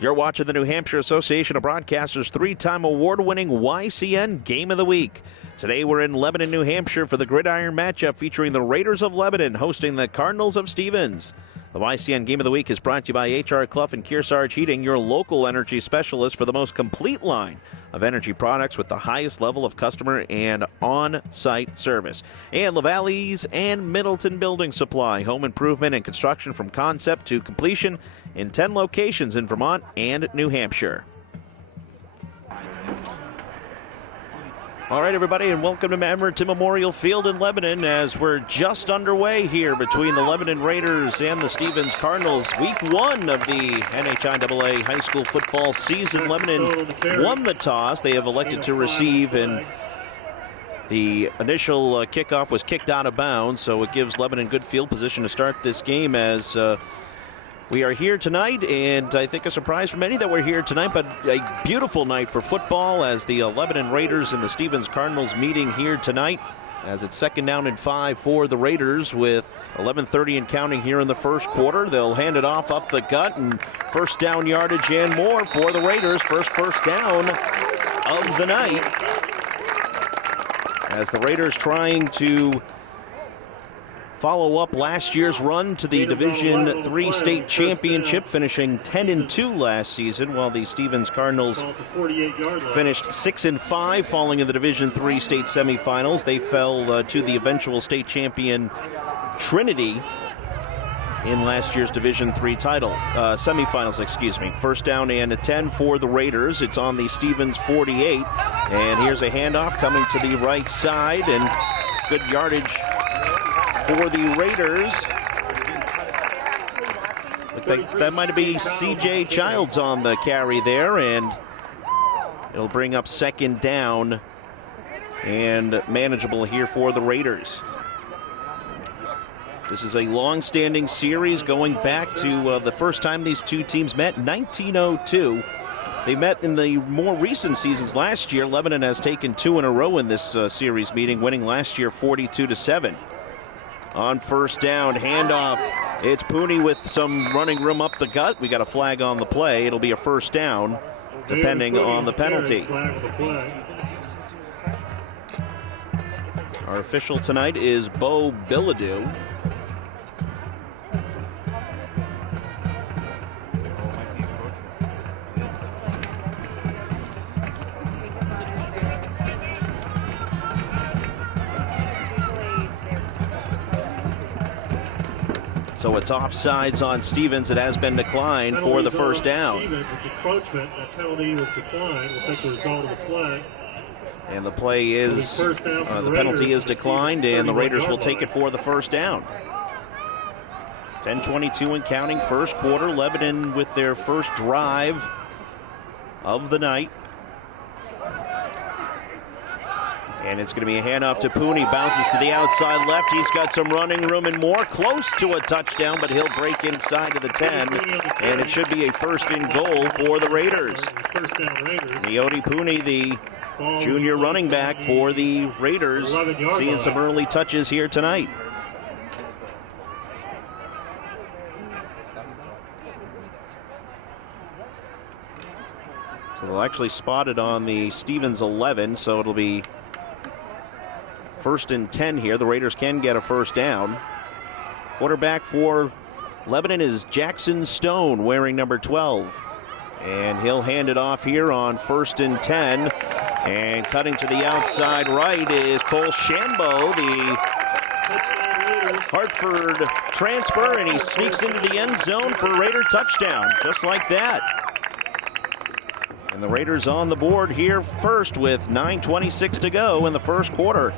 You're watching the New Hampshire Association of Broadcasters' three-time award-winning YCN Game of the Week. Today we're in Lebanon, New Hampshire for the Gridiron matchup featuring the Raiders of Lebanon hosting the Cardinals of Stevens. The YCN Game of the Week is brought to you by H.R. Clough and Kearsarge Heating, your local energy specialist for the most complete line of energy products with the highest level of customer and on-site service. And LaValle's and Middleton Building Supply, home improvement and construction from concept to completion in 10 locations in Vermont and New Hampshire. All right, everybody, and welcome to Edmonton Memorial Field in Lebanon as we're just underway here between the Lebanon Raiders and the Stevens Cardinals. Week one of the NHIAA high school football season. Lebanon won the toss. They have elected to receive, and the initial kickoff was kicked out of bounds, so it gives Lebanon good field position to start this game as we are here tonight, and I think a surprise for many that we're here tonight, but a beautiful night for football as the Lebanon Raiders and the Stevens Cardinals meeting here tonight as it's second down and 5 for the Raiders with 11:30 and counting here in the first quarter. They'll hand it off up the gut and first down yardage and more for the Raiders. First down of the night as the Raiders trying to follow up last year's run to the Division III state championship, finishing 10-2 last season, while the Stevens Cardinals finished 6-5, falling in the Division III state semifinals. They fell to the eventual state champion Trinity in last year's Division III title, semifinals, excuse me. First down and 10 for the Raiders. It's on the Stevens 48, and here's a handoff coming to the right side, and good yardage for the Raiders. Looks like that might be C.J. Childs on the carry there, and it'll bring up second down and manageable here for the Raiders. This is a long-standing series going back to the first time these two teams met, 1902. They met in the more recent seasons last year. Lebanon has taken two in a row in this series meeting, winning last year 42-7. On first down, handoff. It's Pooney with some running room up the gut. We got a flag on the play. It'll be a first down, depending on the penalty. Our official tonight is Bo Bilodeau. So it's offsides on Stevens. It has been declined for the first down. Stevens, it's encroachment. That penalty was declined. We'll take the result of the play. And the play is, the penalty is declined, and the Raiders will take it for the first down. 10:22 and counting, first quarter. Lebanon with their first drive of the night. And it's going to be a handoff to Pooney. Bounces to the outside left. He's got some running room and more. Close to a touchdown, but he'll break inside of the 10. And it should be a first and goal for the Raiders. Leody Pooney, the junior running back for the Raiders, seeing some early touches here tonight. So they'll actually spot it on the Stevens 11, so it'll be first and 10 here. The Raiders can get a first down. Quarterback for Lebanon is Jackson Stone, wearing number 12. And he'll hand it off here on first and 10. And cutting to the outside right is Cole Shambo, the Hartford transfer, and he sneaks into the end zone for a Raider touchdown, just like that. And the Raiders on the board here first with 9:26 to go in the first quarter.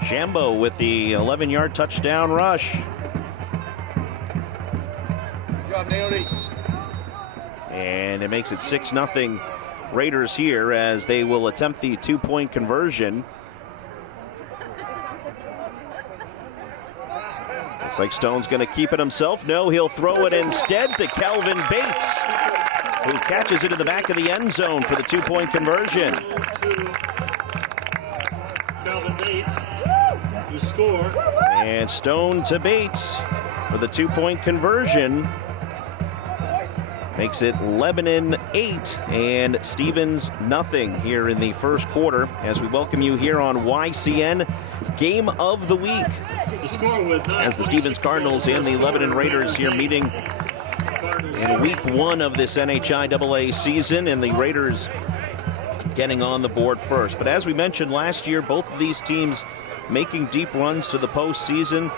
Shambo with the 11-yard touchdown rush. Good job, Naomi. And it makes it 6-0 Raiders here as they will attempt the two-point conversion. Looks like Stone's going to keep it himself. No, he'll throw it instead to Calvin Bates, who catches it in the back of the end zone for the two-point conversion. Calvin Bates, who scored. And Stone to Bates for the two-point conversion. Makes it Lebanon 8 and Stevens nothing here in the first quarter as we welcome you here on YCN Game of the Week. As the Stevens Cardinals and the Lebanon Raiders here meeting in week one of this NHIAA season, and the Raiders getting on the board first. But as we mentioned last year, both of these teams making deep runs to the postseason.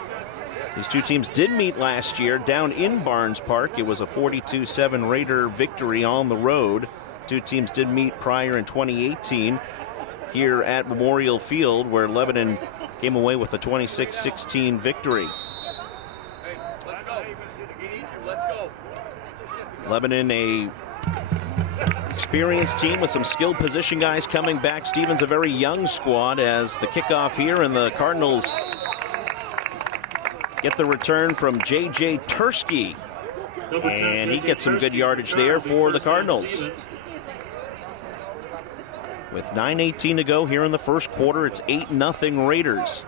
These two teams did meet last year down in Barnes Park. It was a 42-7 Raider victory on the road. Two teams did meet prior in 2018 here at Memorial Field, where Lebanon came away with a 26-16 victory. Lebanon, a experienced team with some skilled position guys coming back. Stevens, a very young squad, as the kickoff here, and the Cardinals get the return from J.J. Tursky, and he gets some good yardage there for the Cardinals. With 9:18 to go here in the first quarter, it's 8-0 Raiders.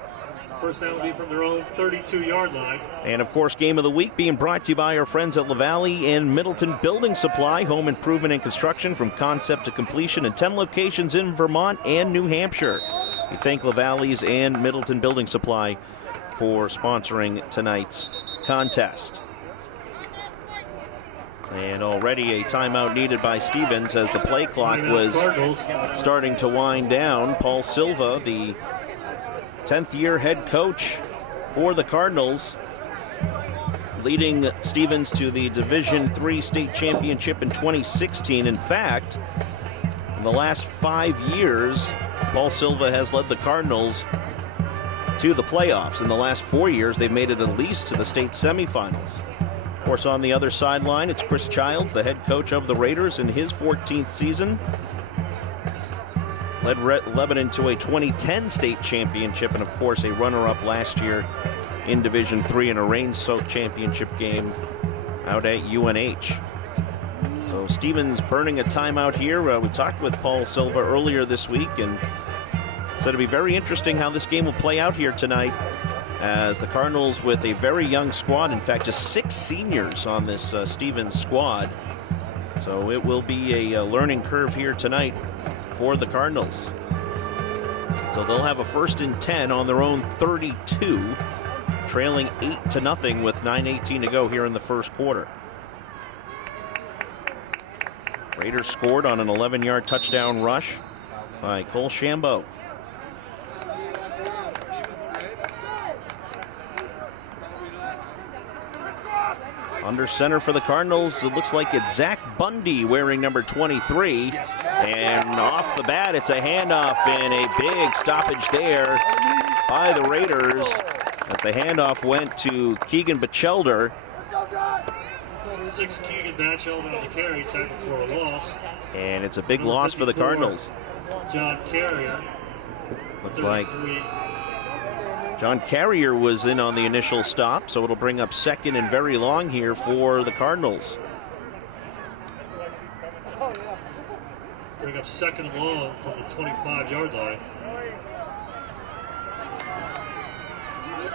First down will be from their own 32-yard line. And, of course, Game of the Week being brought to you by our friends at LaValle and Middleton Building Supply, home improvement and construction from concept to completion in 10 locations in Vermont and New Hampshire. We thank LaValle's and Middleton Building Supply for sponsoring tonight's contest. And already a timeout needed by Stevens as the play clock was starting to wind down. Paul Silva, the 10th-year head coach for the Cardinals, leading Stevens to the Division III state championship in 2016. In fact, in the last 5 years, Paul Silva has led the Cardinals to the playoffs. In the last 4 years, they've made it at least to the state semifinals. Of course, on the other sideline, it's Chris Childs, the head coach of the Raiders in his 14th season. Led Lebanon to a 2010 state championship, and of course a runner-up last year in Division III in a rain-soaked championship game out at UNH. So Stevens burning a timeout here. We talked with Paul Silva earlier this week and said it'd be very interesting how this game will play out here tonight, as the Cardinals with a very young squad, in fact just 6 seniors on this Stevens squad. So it will be a learning curve here tonight for the Cardinals. So they'll have a 1st and 10 on their own 32, trailing 8-0 with 9:18 to go here in the first quarter. Raiders scored on an 11-yard touchdown rush by Cole Shambo. Under center for the Cardinals, it looks like it's Zach Bundy wearing number 23. And off the bat, it's a handoff and a big stoppage there by the Raiders as the handoff went to Keegan Batchelder. 6 Keegan Batchelder on the carry, tackle for a loss. And it's a big loss for the Cardinals. John Carrier. Looks like John Carrier was in on the initial stop, so it'll bring up 2nd and very long here for the Cardinals. Bring up 2nd and long from the 25-yard line.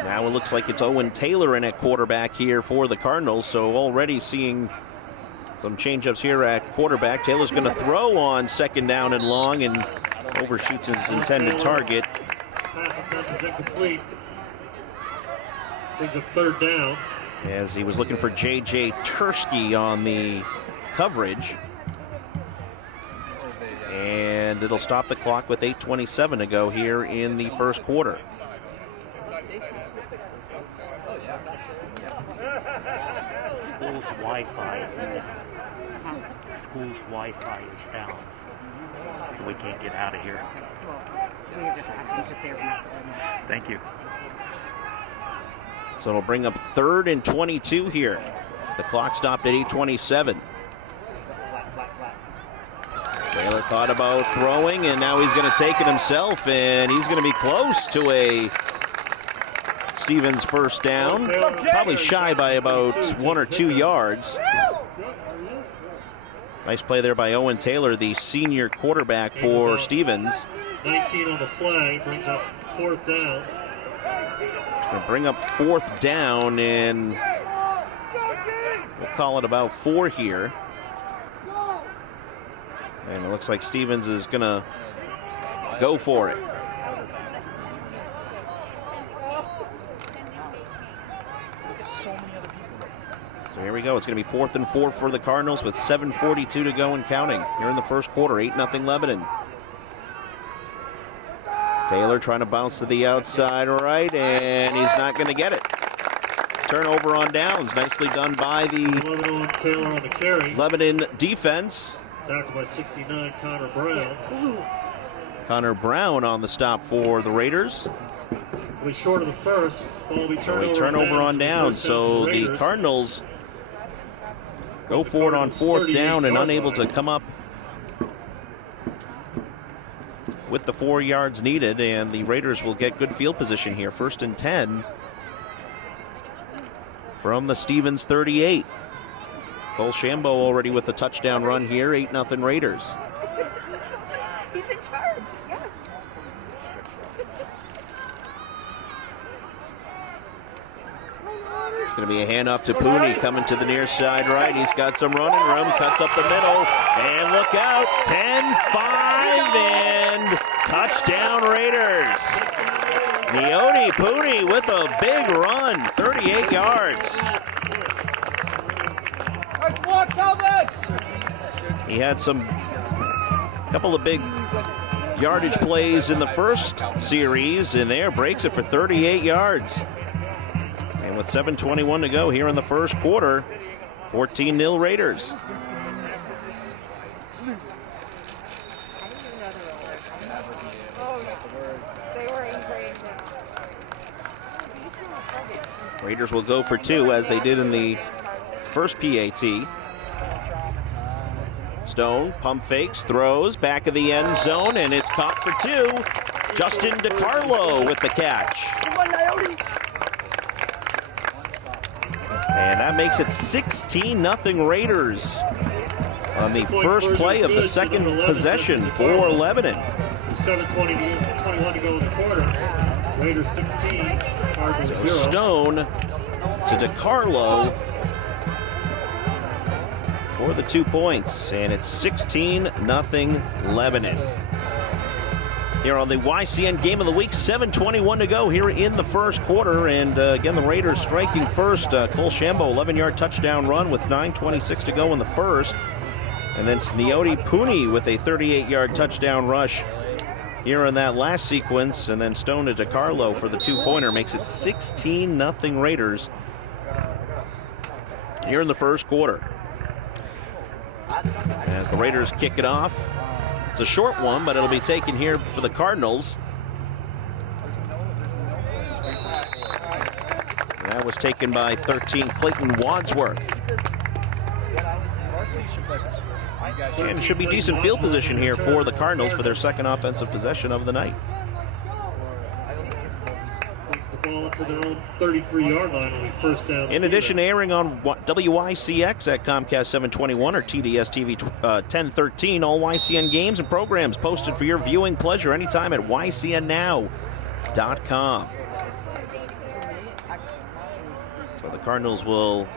Now it looks like it's Owen Taylor in at quarterback here for the Cardinals, so already seeing some change-ups here at quarterback. Taylor's going to throw on 2nd down and long and overshoots his intended target. Pass attempt is incomplete. Brings up 3rd down. As he was looking for J.J. Tursky on the coverage. And it'll stop the clock with 8:27 to go here in the first quarter. School's Wi-Fi is down. School's Wi-Fi is down. So we can't get out of here. We're just asking to say we're not. Thank you. So it'll bring up 3rd and 22 here. The clock stopped at 8:27. Taylor thought about throwing, and now he's going to take it himself, and he's going to be close to a Stevens first down. Probably shy by about 1 or 2 yards. Nice play there by Owen Taylor, the senior quarterback for Stevens. 19 on the play, brings up 4th down. Going to bring up 4th down, and We'll call it about 4 here. And it looks like Stevens is going to go for it. So here we go. It's going to be 4th and 4 for the Cardinals with 7:42 to go and counting here in the first quarter. 8-0 Lebanon. Taylor trying to bounce to the outside right, and he's not going to get it. Turnover on downs. Nicely done by the Lebanon Taylor on the carry. Lebanon defense. Tackled by 69 Connor Brown. Connor Brown on the stop for the Raiders. Will be short of the first. Ball will be Turnover on down. So the Cardinals go for it on 4th down and unable to come up with the 4 yards needed, and the Raiders will get good field position here. 1st and 10 from the Stevens 38. Cole Shambo already with a touchdown run here. 8-0 Raiders. He's in charge, yes. It's going to be a handoff to Pooney coming to the near side right. He's got some running room, cuts up the middle, and look out, 10-5, and touchdown Raiders. Neone Pooney with a big run, 38 yards. He had some couple of big yardage plays in the first series, and there breaks it for 38 yards. And with 7:21 to go here in the first quarter, 14-0 Raiders. Raiders will go for 2 as they did in the first PAT. Stone pump fakes, throws back of the end zone, and it's caught for 2. Justin DiCarlo with the catch. And that makes it 16-0 Raiders on the first play of the second possession for Lebanon. 7:21 to go in the quarter. Raiders 16, Cardinals 0. Stone to DiCarlo for the 2 points, and it's 16-0 Lebanon. Here on the YCN Game of the Week, 7:21 to go here in the first quarter, and again the Raiders striking first. Cole Shambo 11-yard touchdown run with 9:26 to go in the first, and then Neone Pooney with a 38-yard touchdown rush here in that last sequence, and then Stone to DiCarlo for the 2-pointer makes it 16-0 Raiders here in the first quarter. As the Raiders kick it off, it's a short one, but it'll be taken here for the Cardinals. That was taken by 13 Clayton Wadsworth. And should be decent field position here for the Cardinals for their second offensive possession of the night. Gets the ball up to their own 33-yard line on the first down. In addition to airing on WICX at Comcast 721 or TDS TV 1013, all YCN games and programs posted for your viewing pleasure anytime at ycnnow.com. So the Cardinals will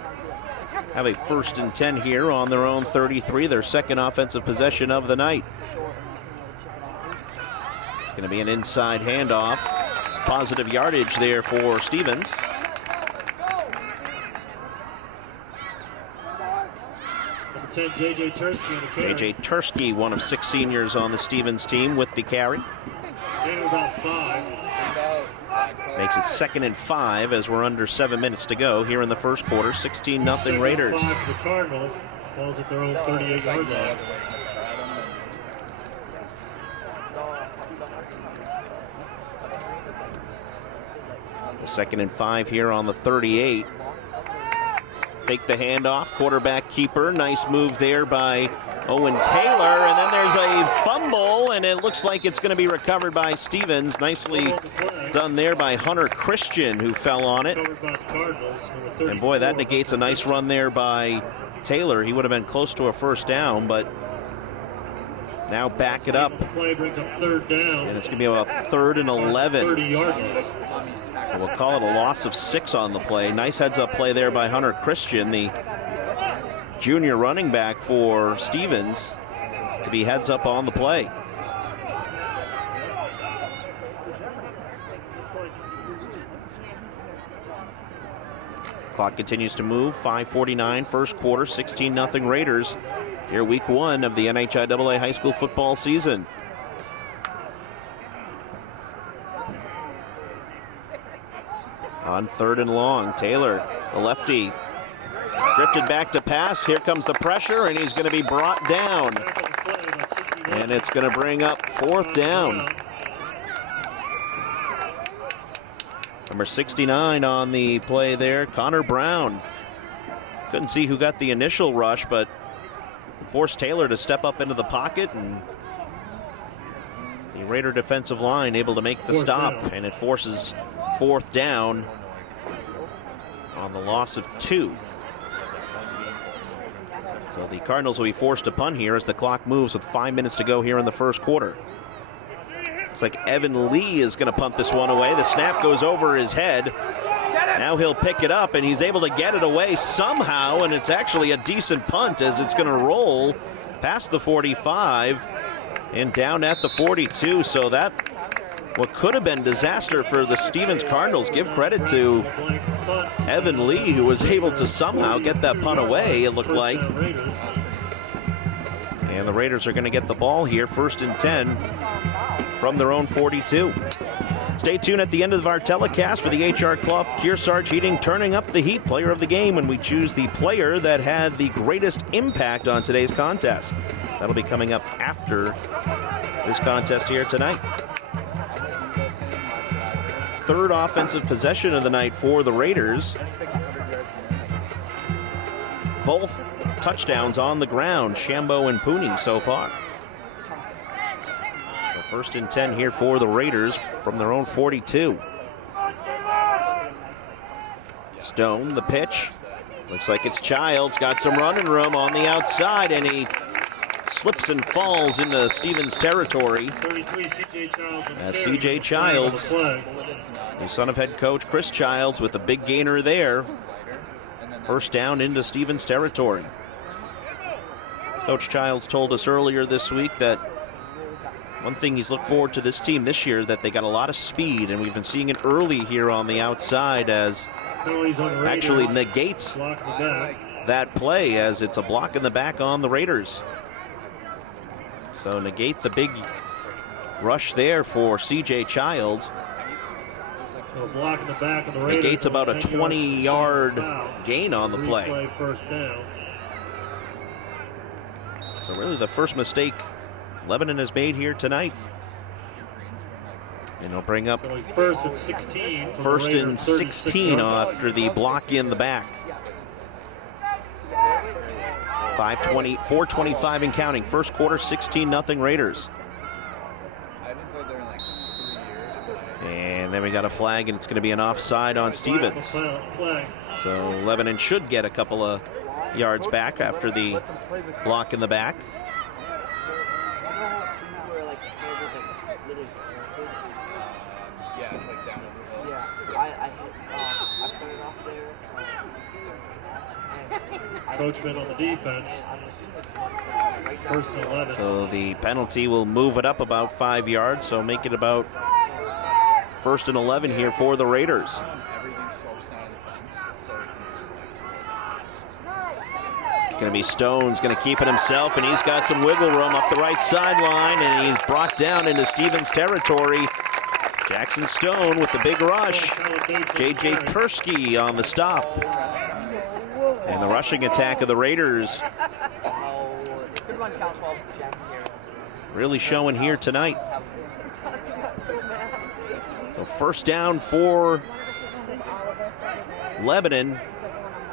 have a 1st and 10 here on their own 33, their second offensive possession of the night. It's going to be an inside handoff. Positive yardage there for Stevens. Number 10, J.J. Tursky on the carry. J.J. Tursky, one of 6 seniors on the Stevens team with the carry. Gain of about 5. Makes it 2nd and 5 as we're under 7 minutes to go here in the first quarter. 16-0 Raiders. 5 for the Cardinals. Ball's at their own 38-yard line. Second and 5 here on the 38. Fake the handoff, quarterback keeper. Nice move there by Owen Taylor, and then there's a fumble, and it looks like it's going to be recovered by Stevens. Nicely done there by Hunter Christian, who fell on it. And boy, that negates a nice run there by Taylor. He would have been close to a first down, but now back it up. The play brings up third down. And it's going to be about 3rd and 11. 30-yard line. We'll call it a loss of 6 on the play. Nice heads-up play there by Hunter Christian, the junior running back for Stevens, to be heads up on the play. Clock continues to move. 5:49, first quarter, 16-0 Raiders. Here, week 1 of the NHIAA high school football season. On 3rd and long, Taylor, the lefty, drifted back to pass. Here comes the pressure, and he's going to be brought down. And it's going to bring up 4th down. Number 69 on the play there, Connor Brown. Couldn't see who got the initial rush, but forced Taylor to step up into the pocket, and the Raider defensive line able to make the stop, and it forces 4th down on the loss of 2. So the Cardinals will be forced to punt here as the clock moves with 5 minutes to go here in the first quarter. Looks like Evan Lee is going to punt this one away. The snap goes over his head. Now he'll pick it up, and he's able to get it away somehow, and it's actually a decent punt as it's going to roll past the 45 and down at the 42. So that, what could have been disaster for the Stevens Cardinals. Give credit to Evan Lee, who was able to somehow get that punt away, it looked like. And the Raiders are going to get the ball here, 1st and 10 from their own 42. Stay tuned at the end of our telecast for the H.R. Clough Kearsarge Heating Turning Up the Heat Player of the Game, when we choose the player that had the greatest impact on today's contest. That'll be coming up after this contest here tonight. 3rd offensive possession of the night for the Raiders. Both touchdowns on the ground, Shambo and Pooney so far. 1st and 10 here for the Raiders from their own 42. Stone, the pitch. Looks like it's Childs. Got some running room on the outside, and he slips and falls into Stevens territory. 33, C.J. Childs. C.J. Childs, the son of head coach Chris Childs, with a big gainer there. 1st down into Stevens territory. Coach Childs told us earlier this week that one thing he's looked forward to this team this year, that they got a lot of speed, and we've been seeing it early here on the outside as actually negate that play, as it's a block in the back on the Raiders. So negate the big rush there for C.J. Childs. Block in the back of the Raiders. Negates about a 20-yard gain on the play. 1st down. So really the first mistake Lebanon has made here tonight. And they'll bring up 1st and 16. 1st and 16 after the block in the back. 4:25 and counting. First quarter, 16-0 Raiders. And then we got a flag, and it's going to be an offside on Stevens. So Lebanon should get a couple of yards back after the block in the back. Yeah, it's like down over the hill. I started off there. Coachman on the defense. 1st and 11. So the penalty will move it up about 5 yards, so make it about 1st and 11 here for the Raiders. Everything slopes down to the fence, so you can just It's going to be Stone's going to keep it himself, and he's got some wiggle room up the right sideline, and he's brought down into Stevens territory. Jackson Stone with the big rush. J.J. Persky on the stop. And the rushing attack of the Raiders really showing here tonight. So 1st down for Lebanon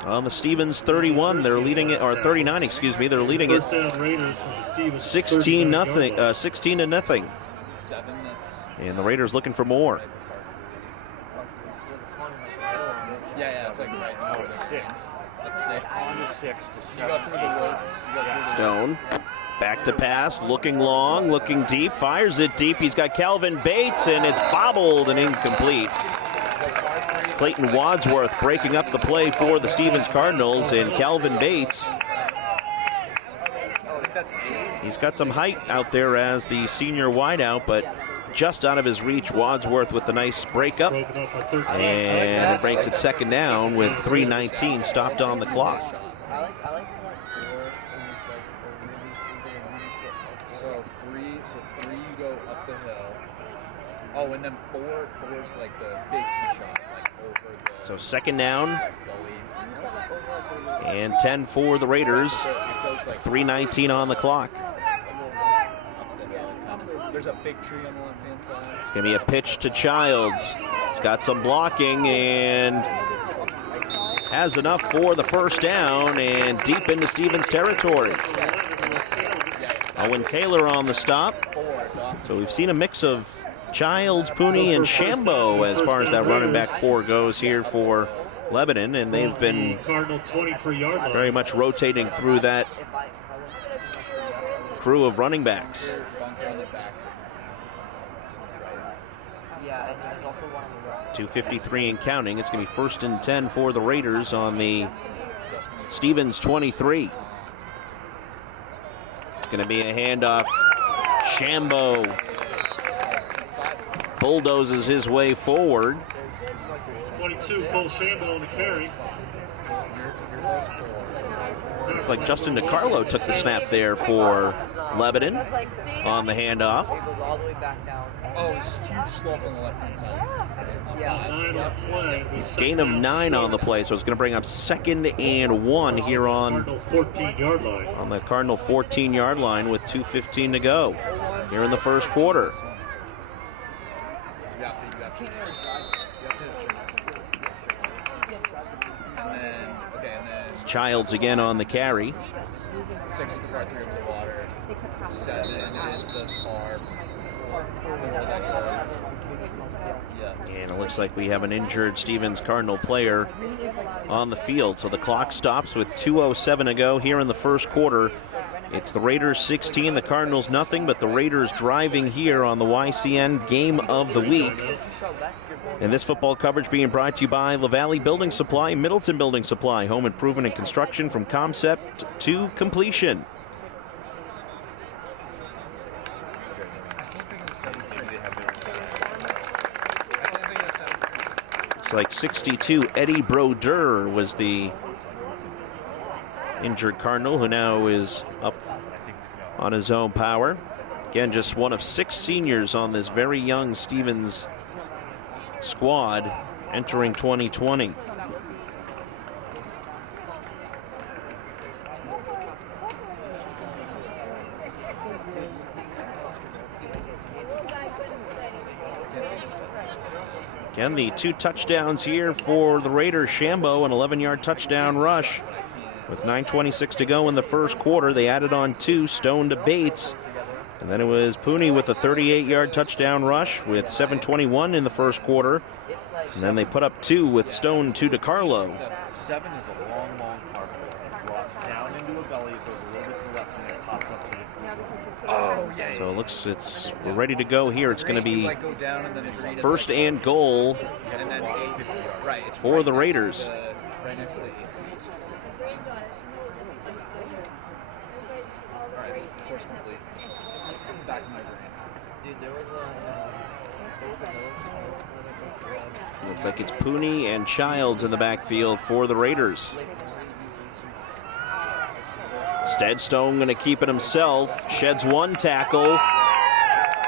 on the Stevens 31. They're leading it, or 39, excuse me. They're leading it 16-0. 16-0. And the Raiders looking for more. yeah, it's like right now. 6. It's 6. On the 6 to 7. You go through the woods. You go through the Stone. woods. Back to pass, looking long, looking deep, fires it deep. He's got Calvin Bates, and it's bobbled and incomplete. Clayton Wadsworth breaking up the play for the Stevens Cardinals, and Calvin Bates, he's got some height out there as the senior wideout, but just out of his reach. Wadsworth with the nice breakup, and it breaks it second down with 3:19 stopped on the clock. So three you go up the hill. Oh, and then four's like the big tee shot, like over the. So second down gully. and 10 for the Raiders. 3:19 on the clock. There's a big tree on the left-hand side. It's going to be a pitch to Childs. He's got some blocking and has enough for the first down and deep into Stevens territory. Owen Taylor on the stop. So we've seen a mix of Childs, Pooney, and Shambo as far as that running back core goes here for Lebanon, and they've been very much rotating through that crew of running backs. 2:53 and counting. It's going to be 1st and 10 for the Raiders on the Stevens 23. It's going to be a handoff. Shambo bulldozes his way forward. 22, Cole Shambo on the carry. Looked like Justin DiCarlo took the snap there for Lebanon on the handoff. Oh, it's a huge slope on the left-hand side. 9 on the play. Gain of 9 on the play, so it's going to bring up 2nd and 1 here on Cardinal 14-yard line. On the Cardinal 14-yard line with 2:15 to go here in the first quarter. You have to. And then Childs again on the carry. 6 is the part 3 over the water. 7 is the par. 4 And it looks like we have an injured Stevens Cardinal player on the field. So the clock stops with 2:07 to go here in the first quarter. It's the Raiders 16, the Cardinals nothing, but the Raiders driving here on the YCN Game of the Week. And this football coverage being brought to you by LaValle Building Supply, Middleton Building Supply, home improvement and construction from concept to completion. It's like 62, Eddie Brodeur was the injured Cardinal, who now is up on his own power. Again, just one of 6 seniors on this very young Stevens squad entering 2020. Again, the 2 touchdowns here for the Raiders. Shambo, an 11-yard touchdown rush. With 9:26 to go in the first quarter, they added on 2, Stone to Bates. And then it was Pooney with a 38-yard touchdown rush with 7:21 in the first quarter. And then they put up 2 with Stone to DiCarlo. 7 is a long par 4. It drops down into a gully, it goes a little bit to the left, and then it pops up to the. Oh, yeah. So it looks, we're ready to go here. It's going to be Like go down and then the green is 1st like, and goal and then 8, right, it's for right the next Raiders. to right next to the 8. All right, course complete. It's back in my brain. Dude, there was Looks like it's Pooney and Childs in the backfield for the Raiders. Steadstone going to keep it himself. Sheds 1 tackle.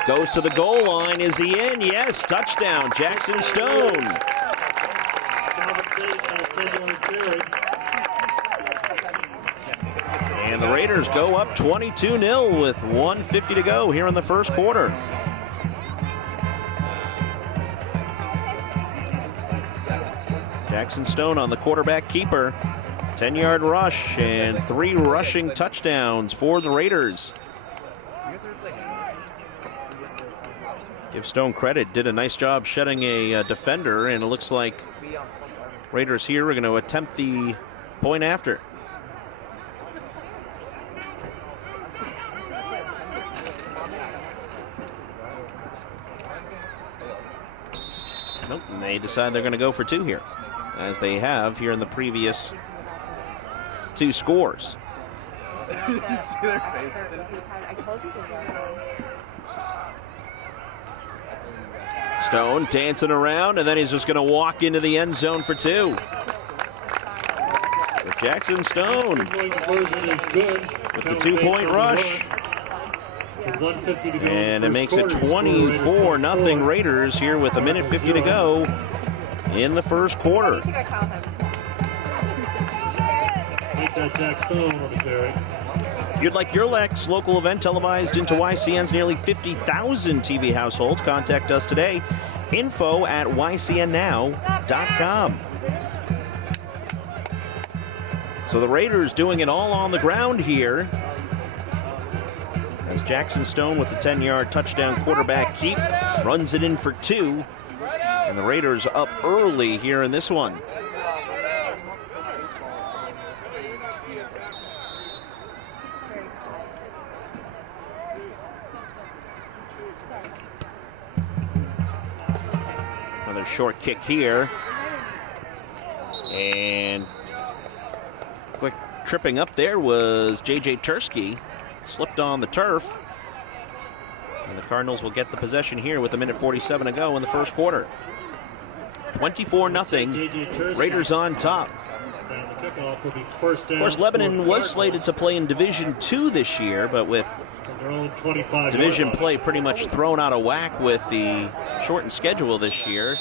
Goes to the goal line. Is he in? Yes, touchdown, Jackson Stone. Calvin Bates on a 10-yard carry. And the Raiders go up 22-0 with 1:50 to go here in the first quarter. Jackson Stone on the quarterback keeper. 10-yard rush and 3 rushing touchdowns for the Raiders. Give Stone credit, did a nice job shutting a defender, and it looks like Raiders here are going to attempt the point after. Nope, and they decide they're going to go for 2 here, as they have here in the previous 2 scores. Did you see their faces? I told you to Stone dancing around, and then he's just going to walk into the end zone for 2. With Jackson Stone Two-point conversion is good. with the 2-point rush. With 1:50 to go And it in the makes first it quarter. 24-0 Raiders here with 1:50 to go in the first quarter. to go tell him. Make that Jack Stone on the carry. If you'd like your next local event televised into YCN's nearly 50,000 TV households, contact us today. info@ycnnow.com. So the Raiders doing it all on the ground here, as Jackson Stone with the 10-yard touchdown quarterback keep runs it in for 2. And the Raiders up early here in this one. Another short kick here. And quick tripping up there was J.J. Tursky. Slipped on the turf. And the Cardinals will get the possession here with 1:47 to go in the first quarter. 24-0. Raiders on top. And the kickoff will be first down. Of course, Lebanon for the was Cardinals slated to play in Division II this year, but with from their own 25 division yard play pretty much thrown out of whack with the shortened schedule this year,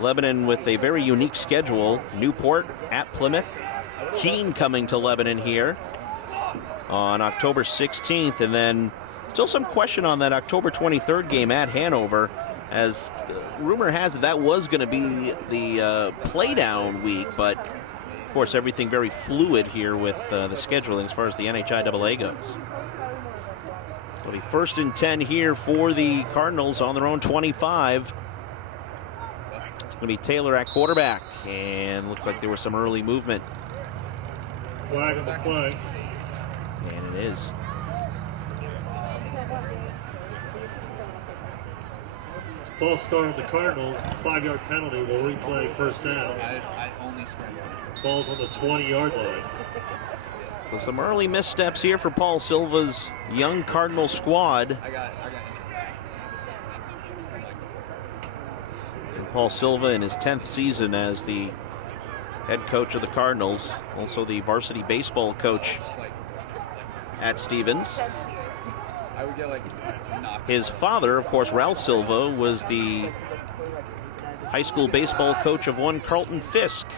Lebanon with a very unique schedule. Newport at Plymouth. Keene coming to Lebanon here on October 16th, and then still some question on that October 23rd game at Hanover, as rumor has it that was going to be the play-down week, but of course everything very fluid here with the scheduling as far as the NHIAA goes. It'll be 1st and 10 here for the Cardinals on their own 25. It's going to be Taylor at quarterback, and looks like there was some early movement. flag on the play. And it is. False start on the Cardinals. 5-yard penalty will replay first down. I only sprint. Ball's on the 20-yard line. So some early missteps here for Paul Silva's young Cardinal squad. I got And Paul Silva in his 10th season as the head coach of the Cardinals, also the varsity baseball coach at Stevens. I would get like knocked. His father, of course, Ralph Silva, was the high school baseball coach of one Carlton Fisk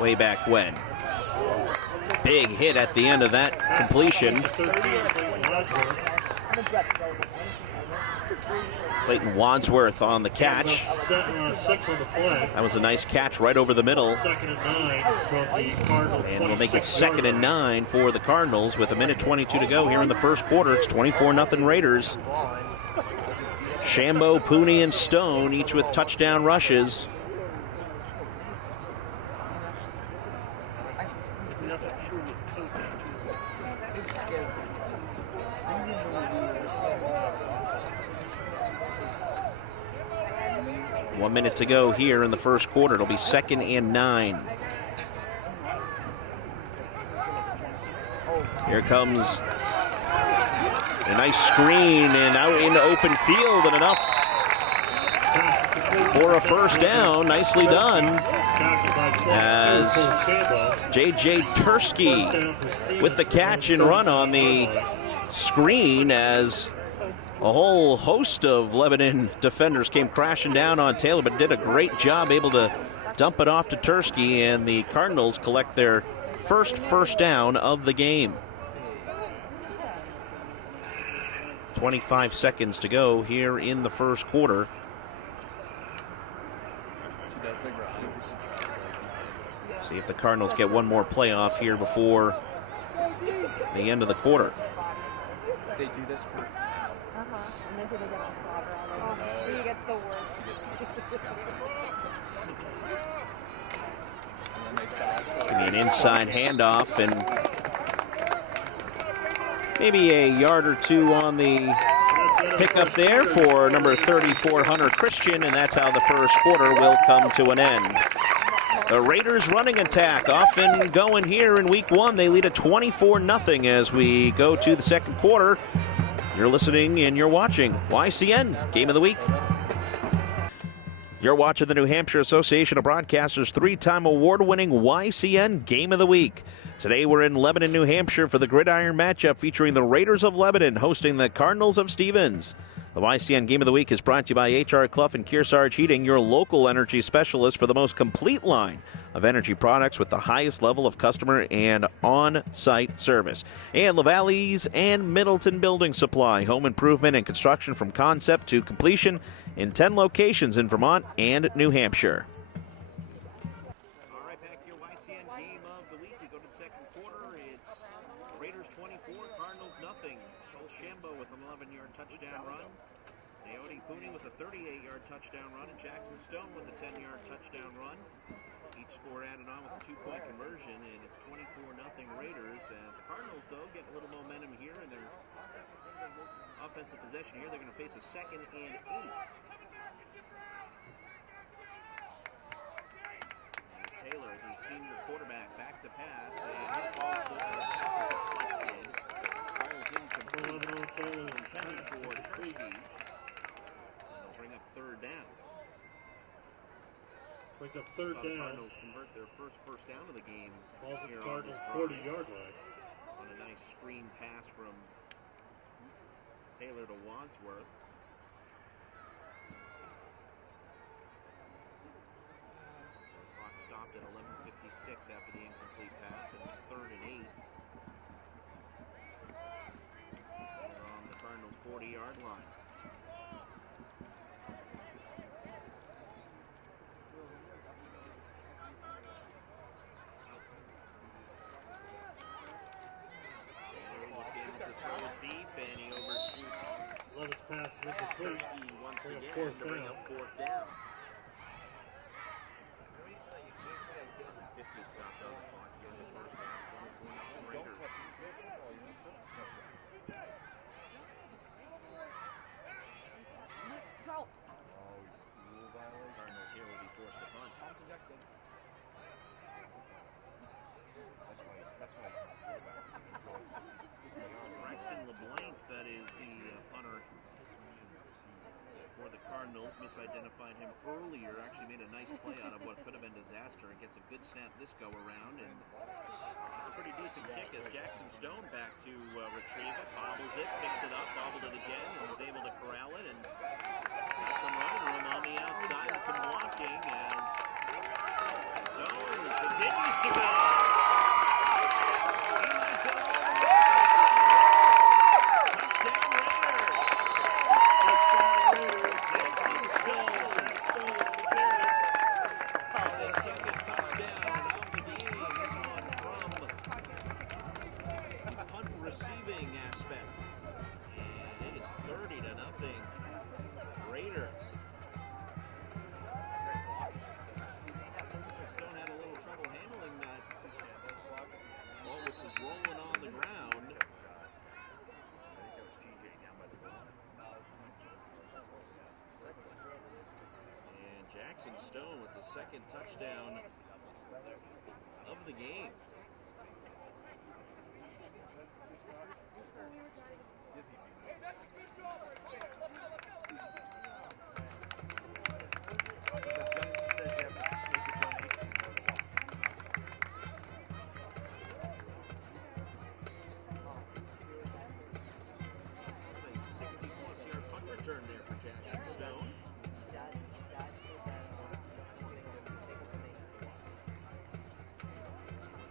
way back when. Big hit at the end of that completion. 13, Wadsworth. Clayton Wadsworth on the About catch. 6 on the play. That was a nice catch right over the middle. 2nd and 9 from the Cardinal. And we'll make it 2nd 26-yard and 9 for the Cardinals with 1:22 to go here in the first quarter. It's 24-0 Raiders. Shambo, Pooney, and Stone, each with touchdown rushes. One minute to go here in the first quarter. It'll be 2nd and 9. Here comes a nice screen and out into open field, and enough for a first down. Nicely done. As J.J. Tursky with the catch and run on the screen, as a whole host of Lebanon defenders came crashing down on Taylor, but did a great job able to dump it off to Tursky, and the Cardinals collect their first down of the game. 25 seconds to go here in the first quarter. See if the Cardinals get one more playoff here before the end of the quarter. They do this for. And then people get the slobber all over. She gets the worst. She gets disgusting. And then they stop. Give me an inside handoff and maybe a yard or two on the pickup there for number 34, Hunter Christian, and that's how the first quarter will come to an end. The Raiders running attack off and going here in week one. They lead at 24-0 as we go to the second quarter. You're listening and you're watching YCN Game of the Week. You're watching the New Hampshire Association of Broadcasters' three-time award-winning YCN Game of the Week. Today we're in Lebanon, New Hampshire for the Gridiron matchup featuring the Raiders of Lebanon hosting the Cardinals of Stevens. The YCN Game of the Week is brought to you by H.R. Clough and Kearsarge Heating, your local energy specialist for the most complete line of energy products with the highest level of customer and on-site service. And LaValle's and Middleton Building Supply, home improvement and construction from concept to completion in 10 locations in Vermont and New Hampshire. All right, back here, YCN Game of the Week. We go to the second quarter. It's Raiders 24, Cardinals nothing. Joel Shambo with an 11-yard touchdown run. Naomi Pooney with a 38-yard touchdown run, and Jackson Stone with a 10-yard touchdown run. Each score added on with a two-point conversion, and it's 24-0 Raiders. As the Cardinals, though, get a little momentum here in their offensive possession here. They're going to face a 2nd and 8. As Taylor, the senior quarterback, back to pass, and his ball's deflected. Falls incomplete. Intended for Kluge. Bring up third down. Brings up third down. Cardinals convert their first down of the game. Balls at the Cardinals 40-yard line. On a nice screen pass from Taylor to Wadsworth. Clock stopped at 11:56 after the incomplete pass, and it's 3rd and 8. We're on the Cardinals' 40-yard line. Pass is incomplete. Once Bring again, up fourth bring down. up 4th down. 50 stopped on the clock to get the first down. 24-0 Raiders. Cardinals here will be forced to punt. Braxton LeBlanc, that is the punter for the Cardinals, misidentified him earlier, actually made a nice play out of what could have been disaster and gets a good snap this go around, and it's a pretty decent kick as Jackson Stone back to retrieve it, bobbles it, picks it up, bobbled it again, and was able to corral it, and got some running room on the outside and some blocking as Stone continues to go. Receiving aspect, and it is 30-0 Raiders. Stone had a little trouble handling that ball, which was rolling on the ground. And Jackson Stone with the 2nd touchdown of the game. Return there for Jackson Stone.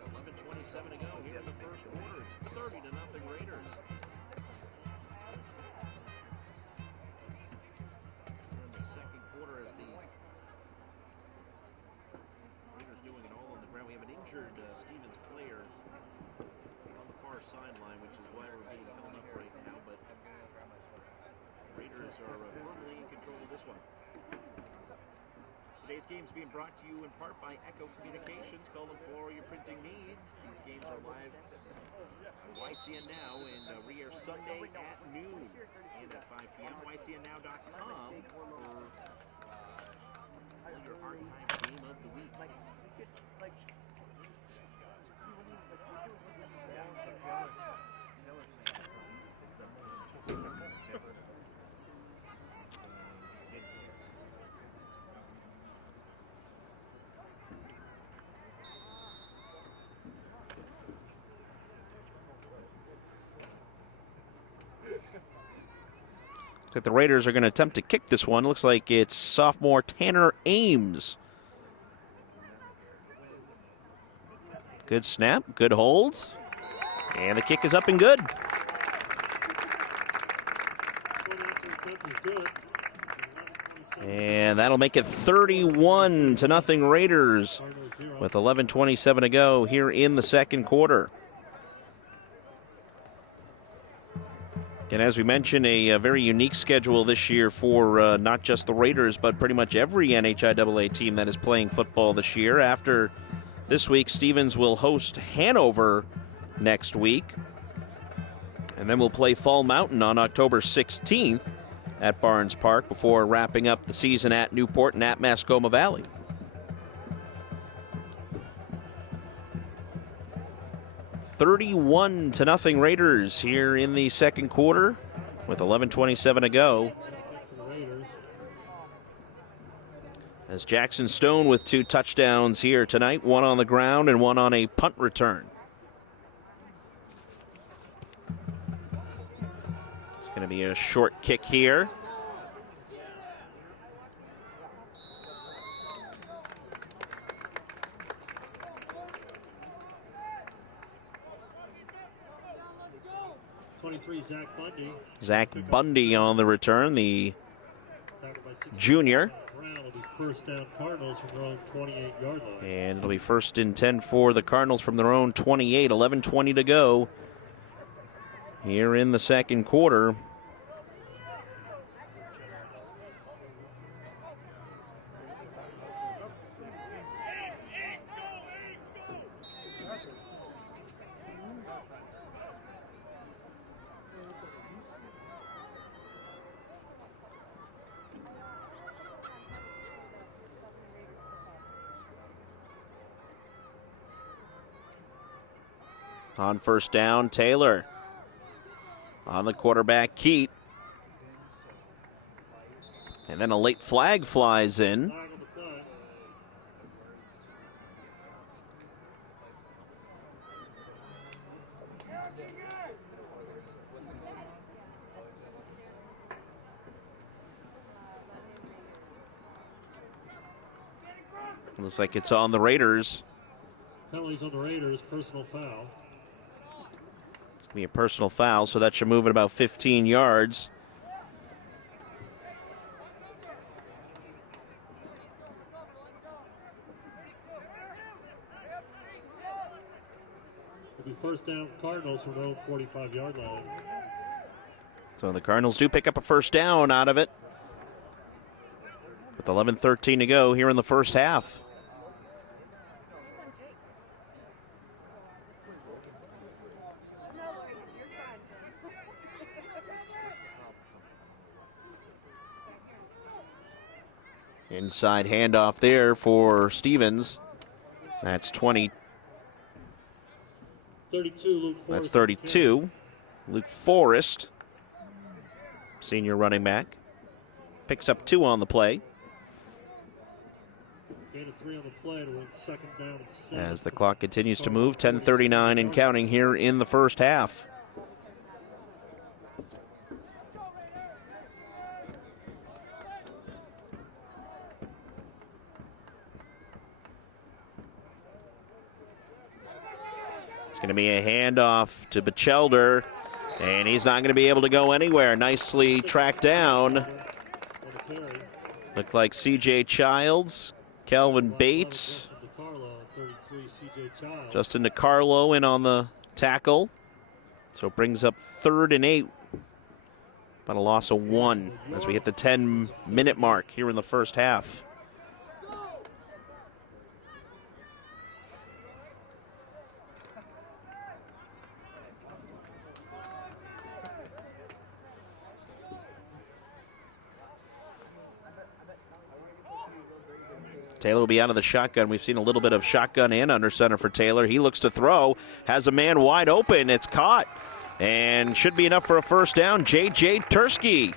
11:27 to go here in the first quarter. It's 30-0 Raiders. We're in the second quarter as the Raiders doing it all on the ground. We have an injured Stevens player on the far sideline, which is why we're being held up right now, but Raiders are firmly in control of this one. Today's game is being brought to you in part by Echo Communications. Call them for all your printing needs. These games are live on YCN Now and re-air Sunday at noon and at 5 p.m. YCNNow.com for your hard-time game of the week. Looks like the Raiders are going to attempt to kick this one. Looks like it's sophomore Tanner Ames. Good snap, good hold. And the kick is up and good. And that'll make it 31-0 Raiders with 11:27 to go here in the second quarter. And as we mentioned, a very unique schedule this year for not just the Raiders, but pretty much every NHIAA team that is playing football this year. After this week, Stevens will host Hanover next week. And then we'll play Fall Mountain on October 16th at Barnes Park before wrapping up the season at Newport and at Mascoma Valley. $31-0 Raiders here in the second quarter with 11:27 to go. As Jackson Stone with 2 touchdowns here tonight, one on the ground and one on a punt return. It's going to be a short kick here. Zach Bundy on the return, the junior. First down Cardinals from their own 28-yard line. And it'll be 1st and 10 for the Cardinals from their own 28. 11:20 to go here in the second quarter. On first down, Taylor. On the quarterback, Keat. And then a late flag flies in. Looks like it's on the Raiders. Penalties on the Raiders, personal foul. It's going to be a personal foul, so that should move it about 15 yards. It'll be first down Cardinals from their own 45-yard line. So the Cardinals do pick up a first down out of it. With 11:13 to go here in the first half. Inside handoff there for Stevens. That's 20. 32, Luke Forrest. That's 32. Luke Forrest, senior running back, picks up 2 on the play. Gain of 3 on the play to win second down and 7. As the clock continues to move, 10:39 and counting here in the first half. It's going to be a handoff to Batchelder, and he's not going to be able to go anywhere. Nicely tracked down. Looked like C.J. Childs, Calvin Bates, Justin DiCarlo in on the tackle. So it brings up 3rd and 8. About a loss of 1 as we hit the 10-minute mark here in the first half. Taylor will be out of the shotgun. We've seen a little bit of shotgun and under center for Taylor. He looks to throw, has a man wide open. It's caught, and should be enough for a first down. J.J. Tursky.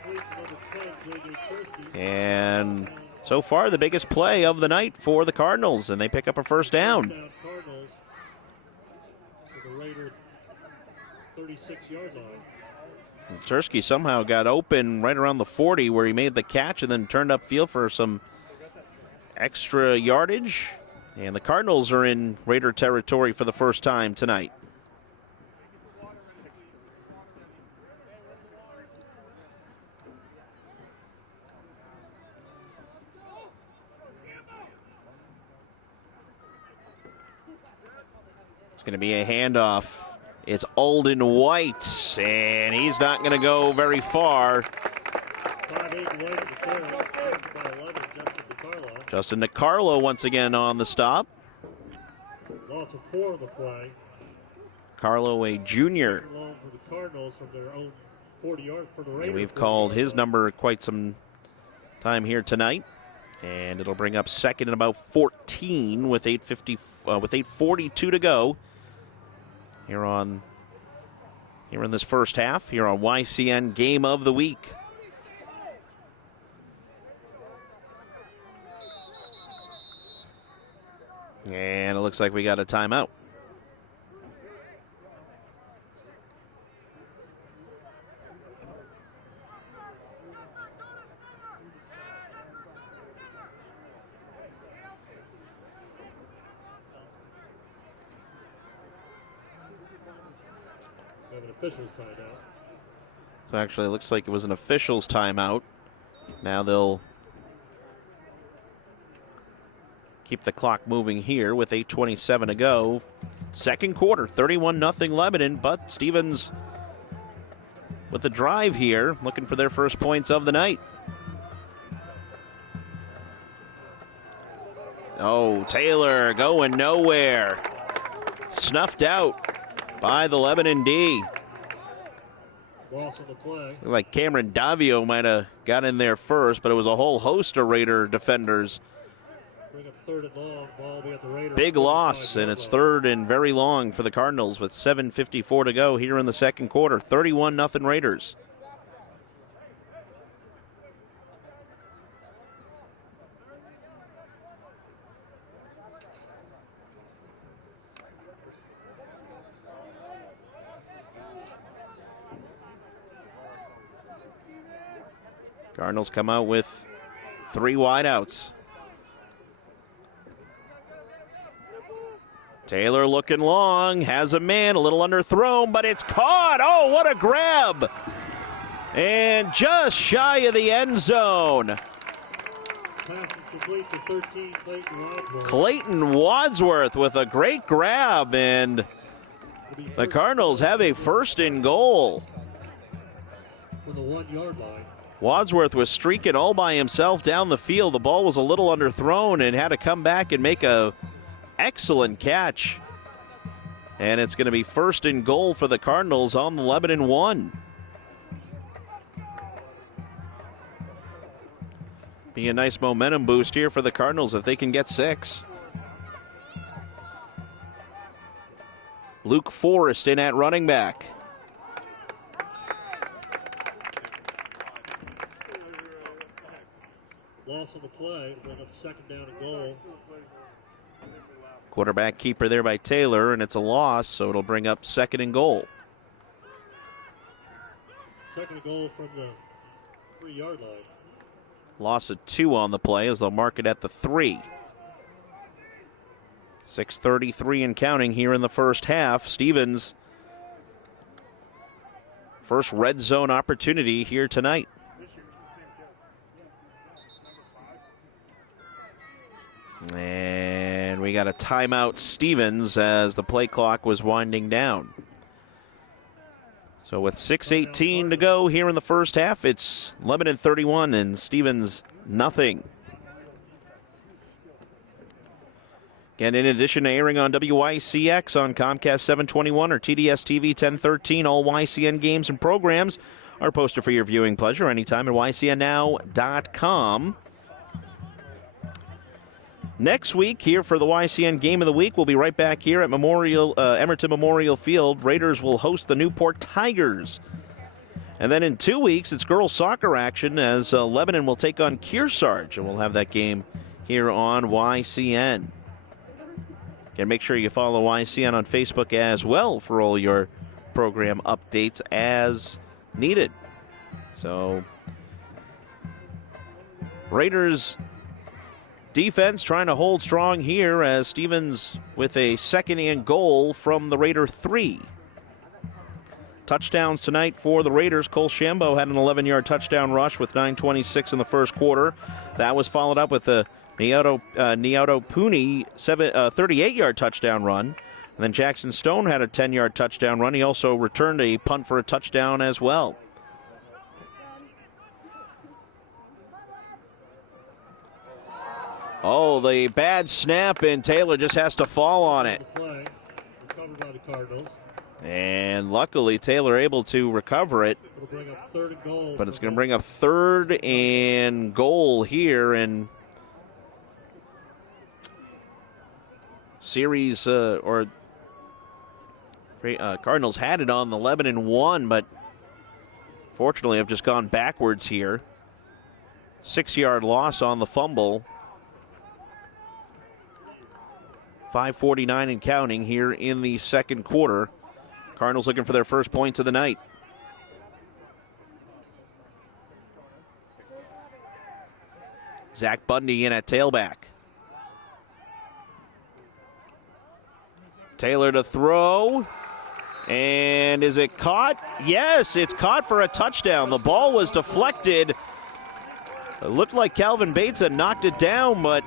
And so far, the biggest play of the night for the Cardinals, and they pick up a first down. Cardinals to the Raider 36-yard line. Tursky somehow got open right around the 40 where he made the catch and then turned upfield for some extra yardage. And the Cardinals are in Raider territory for the first time tonight. It's going to be a handoff. It's Alden White, and he's not going to go very far. 5-8 White to the by 11, Justin DiCarlo once again on the stop. Loss of 4 on the play. Carlo, a junior. Long for the Cardinals from their own 40-yard for the Raiders. And we've called his number quite some time here tonight. And it'll bring up second and about 14 with 8:42 to go. Here in this first half, here on YCN Game of the Week. And it looks like we got a timeout. We have an official's timeout. So actually, it looks like it was an official's timeout. Now they'll keep the clock moving here with 8:27 to go. Second quarter, 31-0 Lebanon, but Stevens with the drive here, looking for their first points of the night. Oh, Taylor going nowhere. Snuffed out by the Lebanon D. Loss on the play. Looked like Cameron Davio might have got in there first, but it was a whole host of Raider defenders. Bring up third and long. Ball be at the Raiders. Big loss, and it's third and very long for the Cardinals with 7:54 to go here in the second quarter. 31-0 Raiders. Cardinals come out with 3 wideouts. Taylor looking long, has a man, a little underthrown, but it's caught. Oh, what a grab. And just shy of the end zone. Pass is complete to 13, Clayton Wadsworth. Clayton Wadsworth with a great grab, and the Cardinals have a first and goal. From the 1-yard line. Wadsworth was streaking all by himself down the field. The ball was a little underthrown and had to come back and make a excellent catch. And it's going to be first and goal for the Cardinals on the Lebanon 1. Be a nice momentum boost here for the Cardinals if they can get 6. Luke Forrest in at running back. Loss on the play. Bring up second down and goal. Quarterback keeper there by Taylor, and it's a loss, so it'll bring up second and goal. Second and goal from the 3-yard line. Loss of 2 on the play as they'll mark it at the 3. 6:33 and counting here in the first half. Stevens, first red zone opportunity here tonight. And we got a timeout, Stevens, as the play clock was winding down. So with 6:18 to go here in the first half, it's Lebanon 31 and Stevens nothing. And in addition to airing on WYCX on Comcast 721 or TDS TV 1013, all YCN games and programs are posted for your viewing pleasure anytime at YCNnow.com. Next week here for the YCN Game of the Week, we'll be right back here at Emerton Memorial Field. Raiders will host the Newport Tigers. And then in 2 weeks, it's girls soccer action as Lebanon will take on Kearsarge, and we'll have that game here on YCN. Again, make sure you follow YCN on Facebook as well for all your program updates as needed. So, Raiders defense trying to hold strong here as Stevens with a second and goal from the Raider 3. Touchdowns tonight for the Raiders. Cole Shambo had an 11-yard touchdown rush with 9:26 in the first quarter. That was followed up with a Nioto Puni 38-yard touchdown run. And then Jackson Stone had a 10-yard touchdown run. He also returned a punt for a touchdown as well. Oh, the bad snap, and Taylor just has to fall on it. Play, recovered by the Cardinals. And luckily, Taylor able to recover it. It'll bring up 3rd and goal. But it's going to bring up 3rd and goal here. And Cardinals had it on the Lebanon 1, but fortunately have just gone backwards here. 6-yard loss on the fumble. 5:49 and counting here in the second quarter. Cardinals looking for their first points of the night. Zach Bundy in at tailback. Taylor to throw. And is it caught? Yes, it's caught for a touchdown. The ball was deflected. It looked like Calvin Bates had knocked it down, but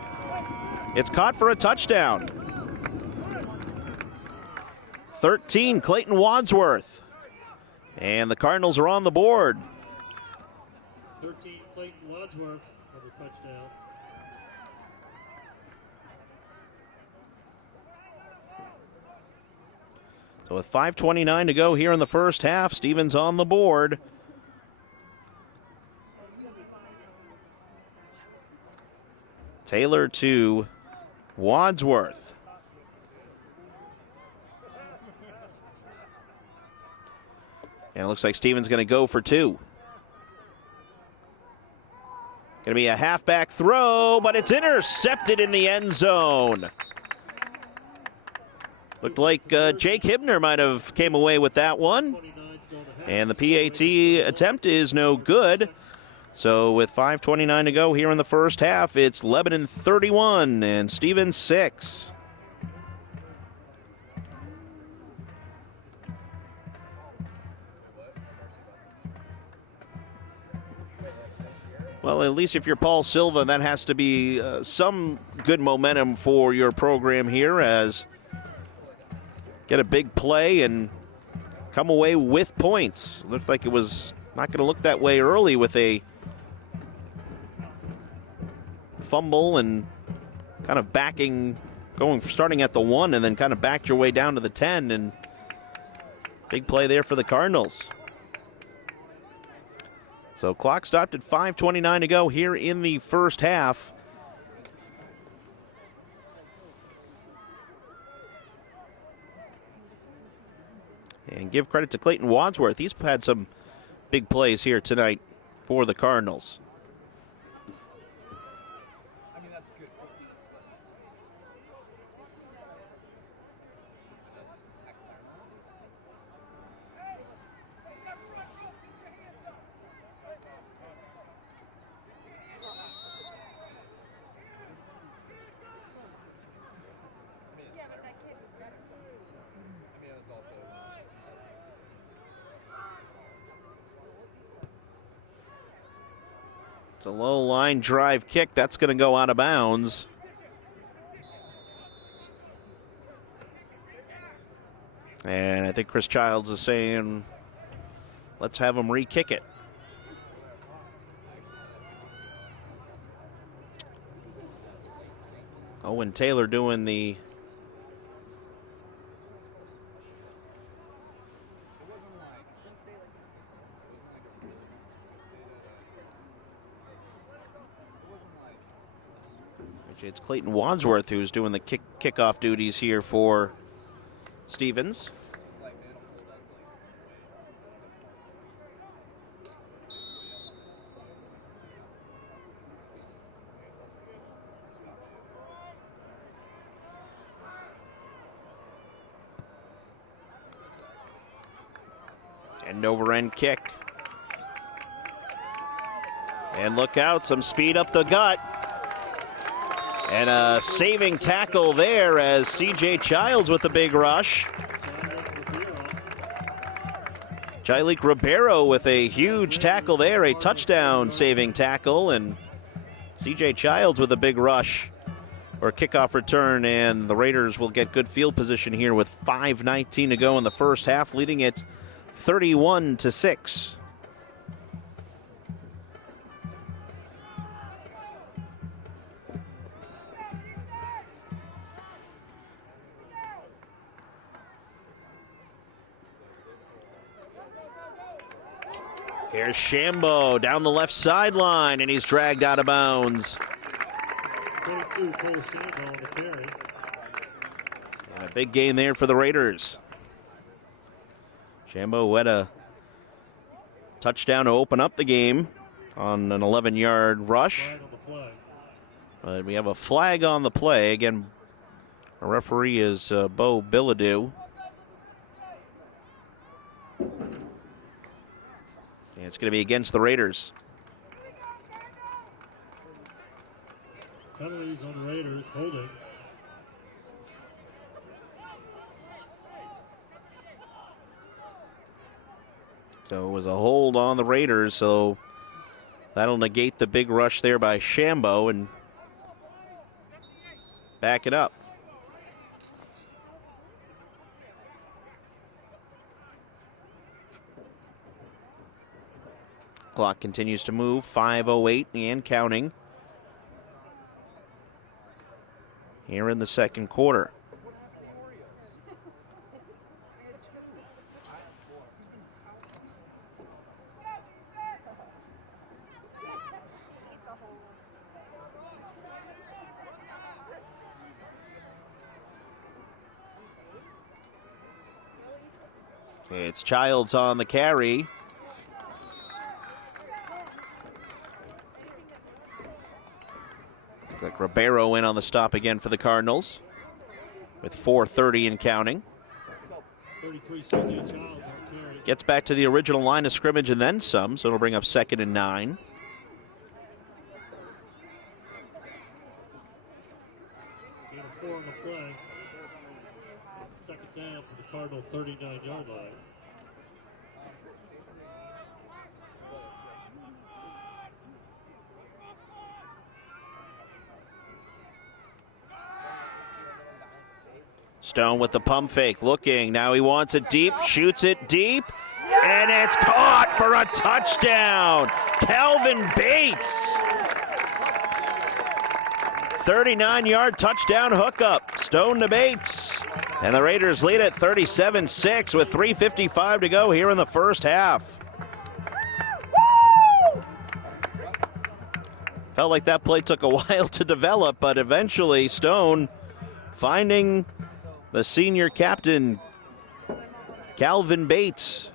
it's caught for a touchdown. 13, Clayton Wadsworth. And the Cardinals are on the board. 13, Clayton Wadsworth on the touchdown. So with 5:29 to go here in the first half, Stevens on the board. Taylor to Wadsworth. And it looks like Stevens going to go for 2. Going to be a halfback throw, but it's intercepted in the end zone. Looked like Jake Hibner might have came away with that one. And the PAT attempt is no good. So with 5:29 to go here in the first half, it's Lebanon 31 and Stevens 6. Well, at least if you're Paul Silva, that has to be some good momentum for your program here as get a big play and come away with points. Looked like it was not going to look that way early with a fumble and kind of starting at the 1 and then kind of backed your way down to the 10, and big play there for the Cardinals. So clock stopped at 5:29 to go here in the first half. And give credit to Clayton Wadsworth. He's had some big plays here tonight for the Cardinals. It's a low line drive kick. That's going to go out of bounds. And I think Chris Childs is saying, let's have him re-kick it. Owen Taylor doing the Actually, it's Clayton Wadsworth who's doing the kickoff duties here for Stevens. End over end kick. And look out, some speed up the gut. And a saving tackle there as C.J. Childs with the big rush. Jailik Ribeiro with a huge tackle there, a touchdown saving tackle. And C.J. Childs with a big rush or kickoff return. And the Raiders will get good field position here with 5:19 to go in the first half, leading it 31-6. Here's Shambo down the left sideline, and he's dragged out of bounds. 22, Cole Shambo on the carry. And a big gain there for the Raiders. Shambo had a touchdown to open up the game on an 11-yard rush. Flag on the play. But we have a flag on the play. Again, our referee is Bo Bilodeau. And it's going to be against the Raiders. Penalties on the Raiders, holding. So it was a hold on the Raiders, so that'll negate the big rush there by Shambo and back it up. Clock continues to move, 5:08 and counting here in the second quarter. It's Childs on the carry. Looks like Ribeiro in on the stop again for the Cardinals with 4:30 and counting. 33, C.J. Childs on carry. Gets back to the original line of scrimmage and then some, so it'll bring up 2nd and 9. Gain of 4 on the play. Second down from the Cardinal 39-yard line. Stone with the pump fake, looking. Now he wants it deep, shoots it deep, and it's caught for a touchdown. Calvin Bates. 39-yard touchdown hookup. Stone to Bates. And the Raiders lead at 37-6 with 3:55 to go here in the first half. Felt like that play took a while to develop, but eventually Stone finding the senior captain, Calvin Bates.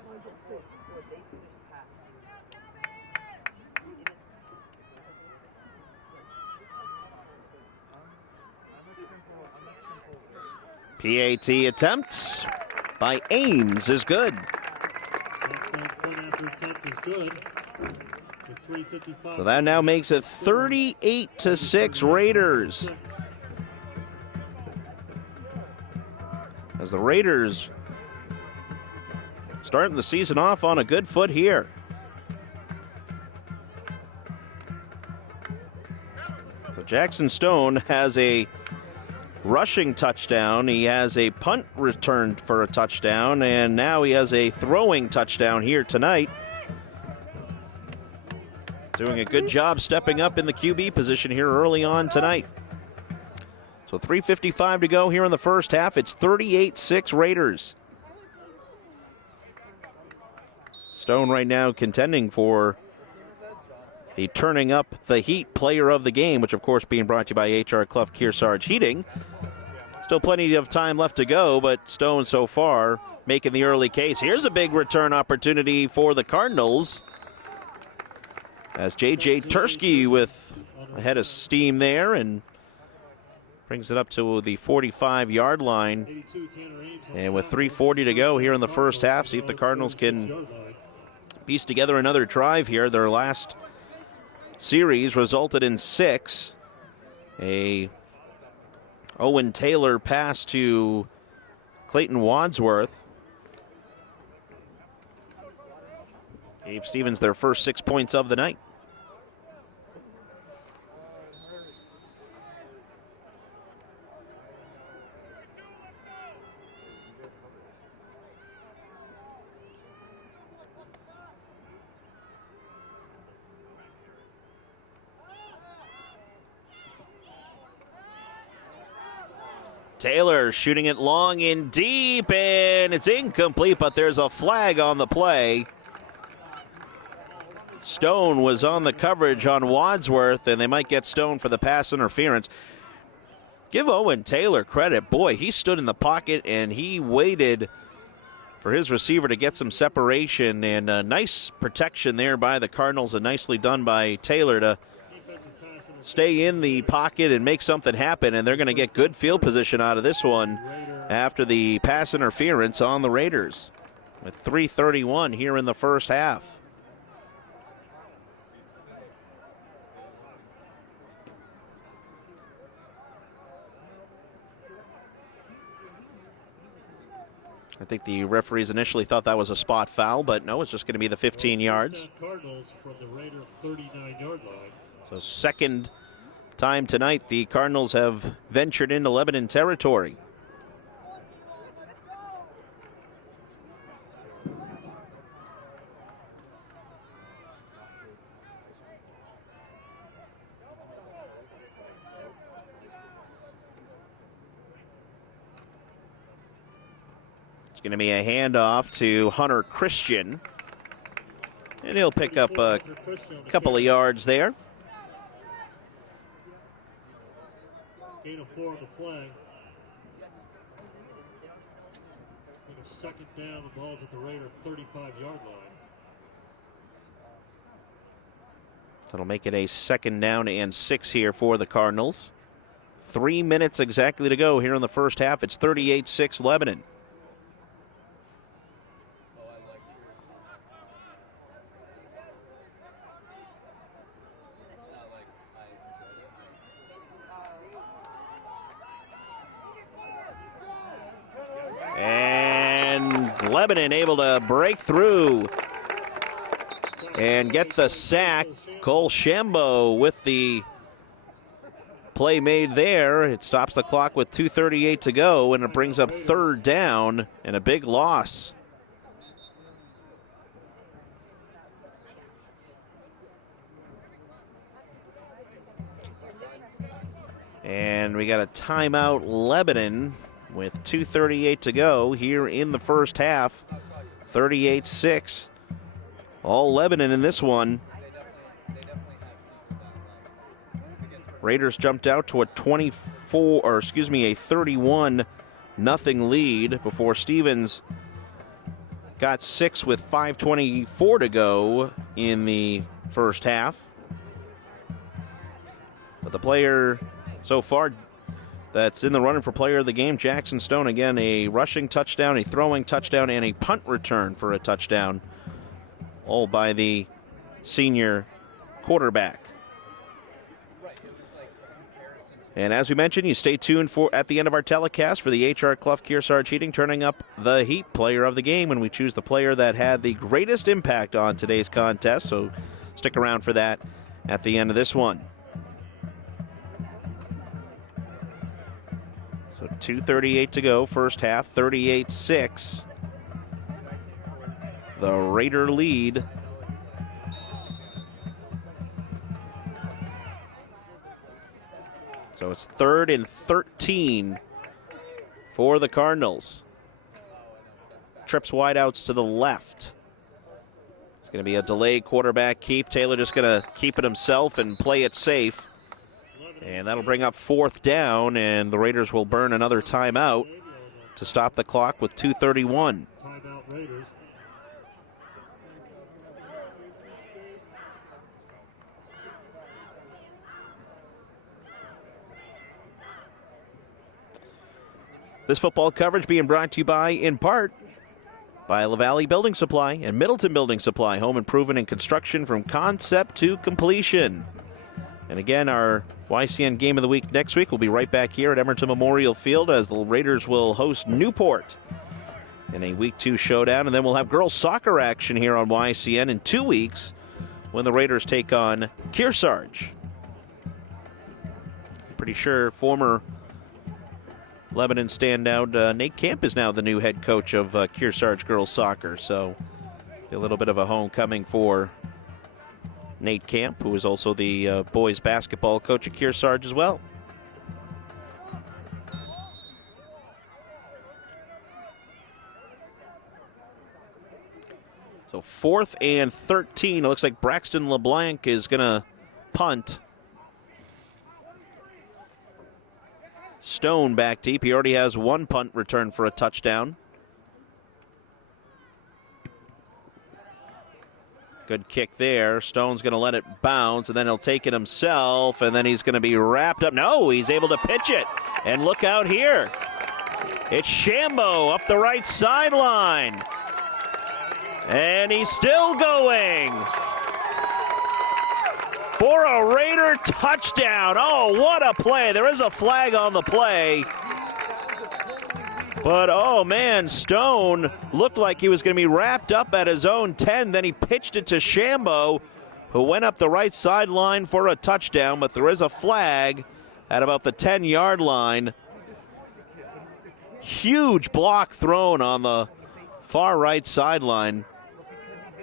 PAT attempt by Ames is good. That point after attempt is good. With 3:55. So that now makes it 38-6 Raiders. As the Raiders starting the season off on a good foot here. So Jackson Stone has a rushing touchdown. He has a punt returned for a touchdown, and now he has a throwing touchdown here tonight. Doing a good job stepping up in the QB position here early on tonight. So 3:55 to go here in the first half. It's 38-6 Raiders. Stone right now contending for the Turning Up the Heat player of the game, which of course being brought to you by H.R. Clough Kearsarge Heating. Still plenty of time left to go, but Stone so far making the early case. Here's a big return opportunity for the Cardinals, as J.J. Tursky with a head of steam there and brings it up to the 45-yard line. And with 3:40 to go here in the first half, see if the Cardinals can piece together another drive here. Their last series resulted in 6. A Owen Taylor pass to Clayton Wadsworth gave Stevens their first 6 points of the night. Taylor shooting it long and deep, and it's incomplete, but there's a flag on the play. Stone was on the coverage on Wadsworth, and they might get Stone for the pass interference. Give Owen Taylor credit. Boy, he stood in the pocket, and he waited for his receiver to get some separation, and a nice protection there by the Cardinals, and nicely done by Taylor to stay in the pocket and make something happen, and they're going to get good field position out of this one after the pass interference on the Raiders with 3:31 here in the first half. I think the referees initially thought that was a spot foul, but no, it's just going to be the 15 yards. Cardinals from the Raider 39-yard line. So second time tonight the Cardinals have ventured into Lebanon territory. It's going to be a handoff to Hunter Christian, and he'll pick up a couple of yards there. Gain of 4 on the play. Second down, the ball's at the Raider 35-yard line. That'll make it a second down and 6 here for the Cardinals. 3 minutes exactly to go here in the first half. It's 38-6 Lebanon. Lebanon able to break through and get the sack. Cole Shambo with the play made there. It stops the clock with 2:38 to go, and it brings up third down and a big loss. And we got a timeout, Lebanon, with 2:38 to go here in the first half. 38-6. All Lebanon in this one. Raiders jumped out to a 31-0 lead before Stevens got 6 with 5:24 to go in the first half. But the player so far that's in the running for player of the game, Jackson Stone, again, a rushing touchdown, a throwing touchdown, and a punt return for a touchdown, all by the senior quarterback. And as we mentioned, you stay tuned for at the end of our telecast for the H.R. Clough Kearsarge Heating Turning Up the Heat player of the game, when we choose the player that had the greatest impact on today's contest. So stick around for that at the end of this one. So 2:38 to go, first half, 38-6. The Raider lead. So it's 3rd and 13 for the Cardinals. Trips wideouts to the left. It's going to be a delayed quarterback keep. Taylor just going to keep it himself and play it safe. And that'll bring up 4th down, and the Raiders will burn another timeout to stop the clock with 2:31. Timeout Raiders. This football coverage being brought to you by, in part, by LaValle Building Supply and Middleton Building Supply, home improvement and construction from concept to completion. And again, our YCN Game of the Week next week will be right back here at Emerton Memorial Field as the Raiders will host Newport in a Week 2 showdown. And then we'll have girls soccer action here on YCN in 2 weeks when the Raiders take on Kearsarge. Pretty sure former Lebanon standout Nate Camp is now the new head coach of Kearsarge girls soccer. So a little bit of a homecoming for Nate Camp, who is also the boys basketball coach at Kearsarge as well. So 4th and 13. It looks like Braxton LeBlanc is going to punt. Stone back deep. He already has 1 punt return for a touchdown. Good kick there. Stone's going to let it bounce, and then he'll take it himself, and then he's going to be wrapped up. No, he's able to pitch it. And look out here. It's Shambo up the right sideline. And he's still going for a Raider touchdown. Oh, what a play. There is a flag on the play. But, oh, man, Stone looked like he was going to be wrapped up at his own 10. Then he pitched it to Shambo, who went up the right sideline for a touchdown. But there is a flag at about the 10-yard line. Huge block thrown on the far right sideline.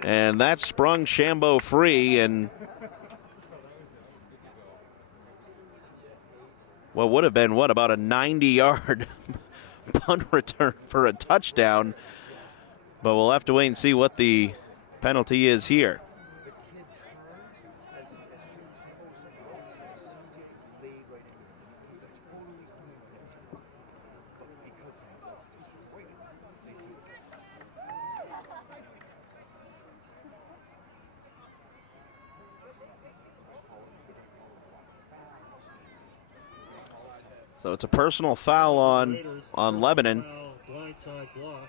And that sprung Shambo free. And what would have been, about a 90-yard punt return for a touchdown. But we'll have to wait and see what the penalty is here. So it's a personal foul on Lebanon. Blindside block.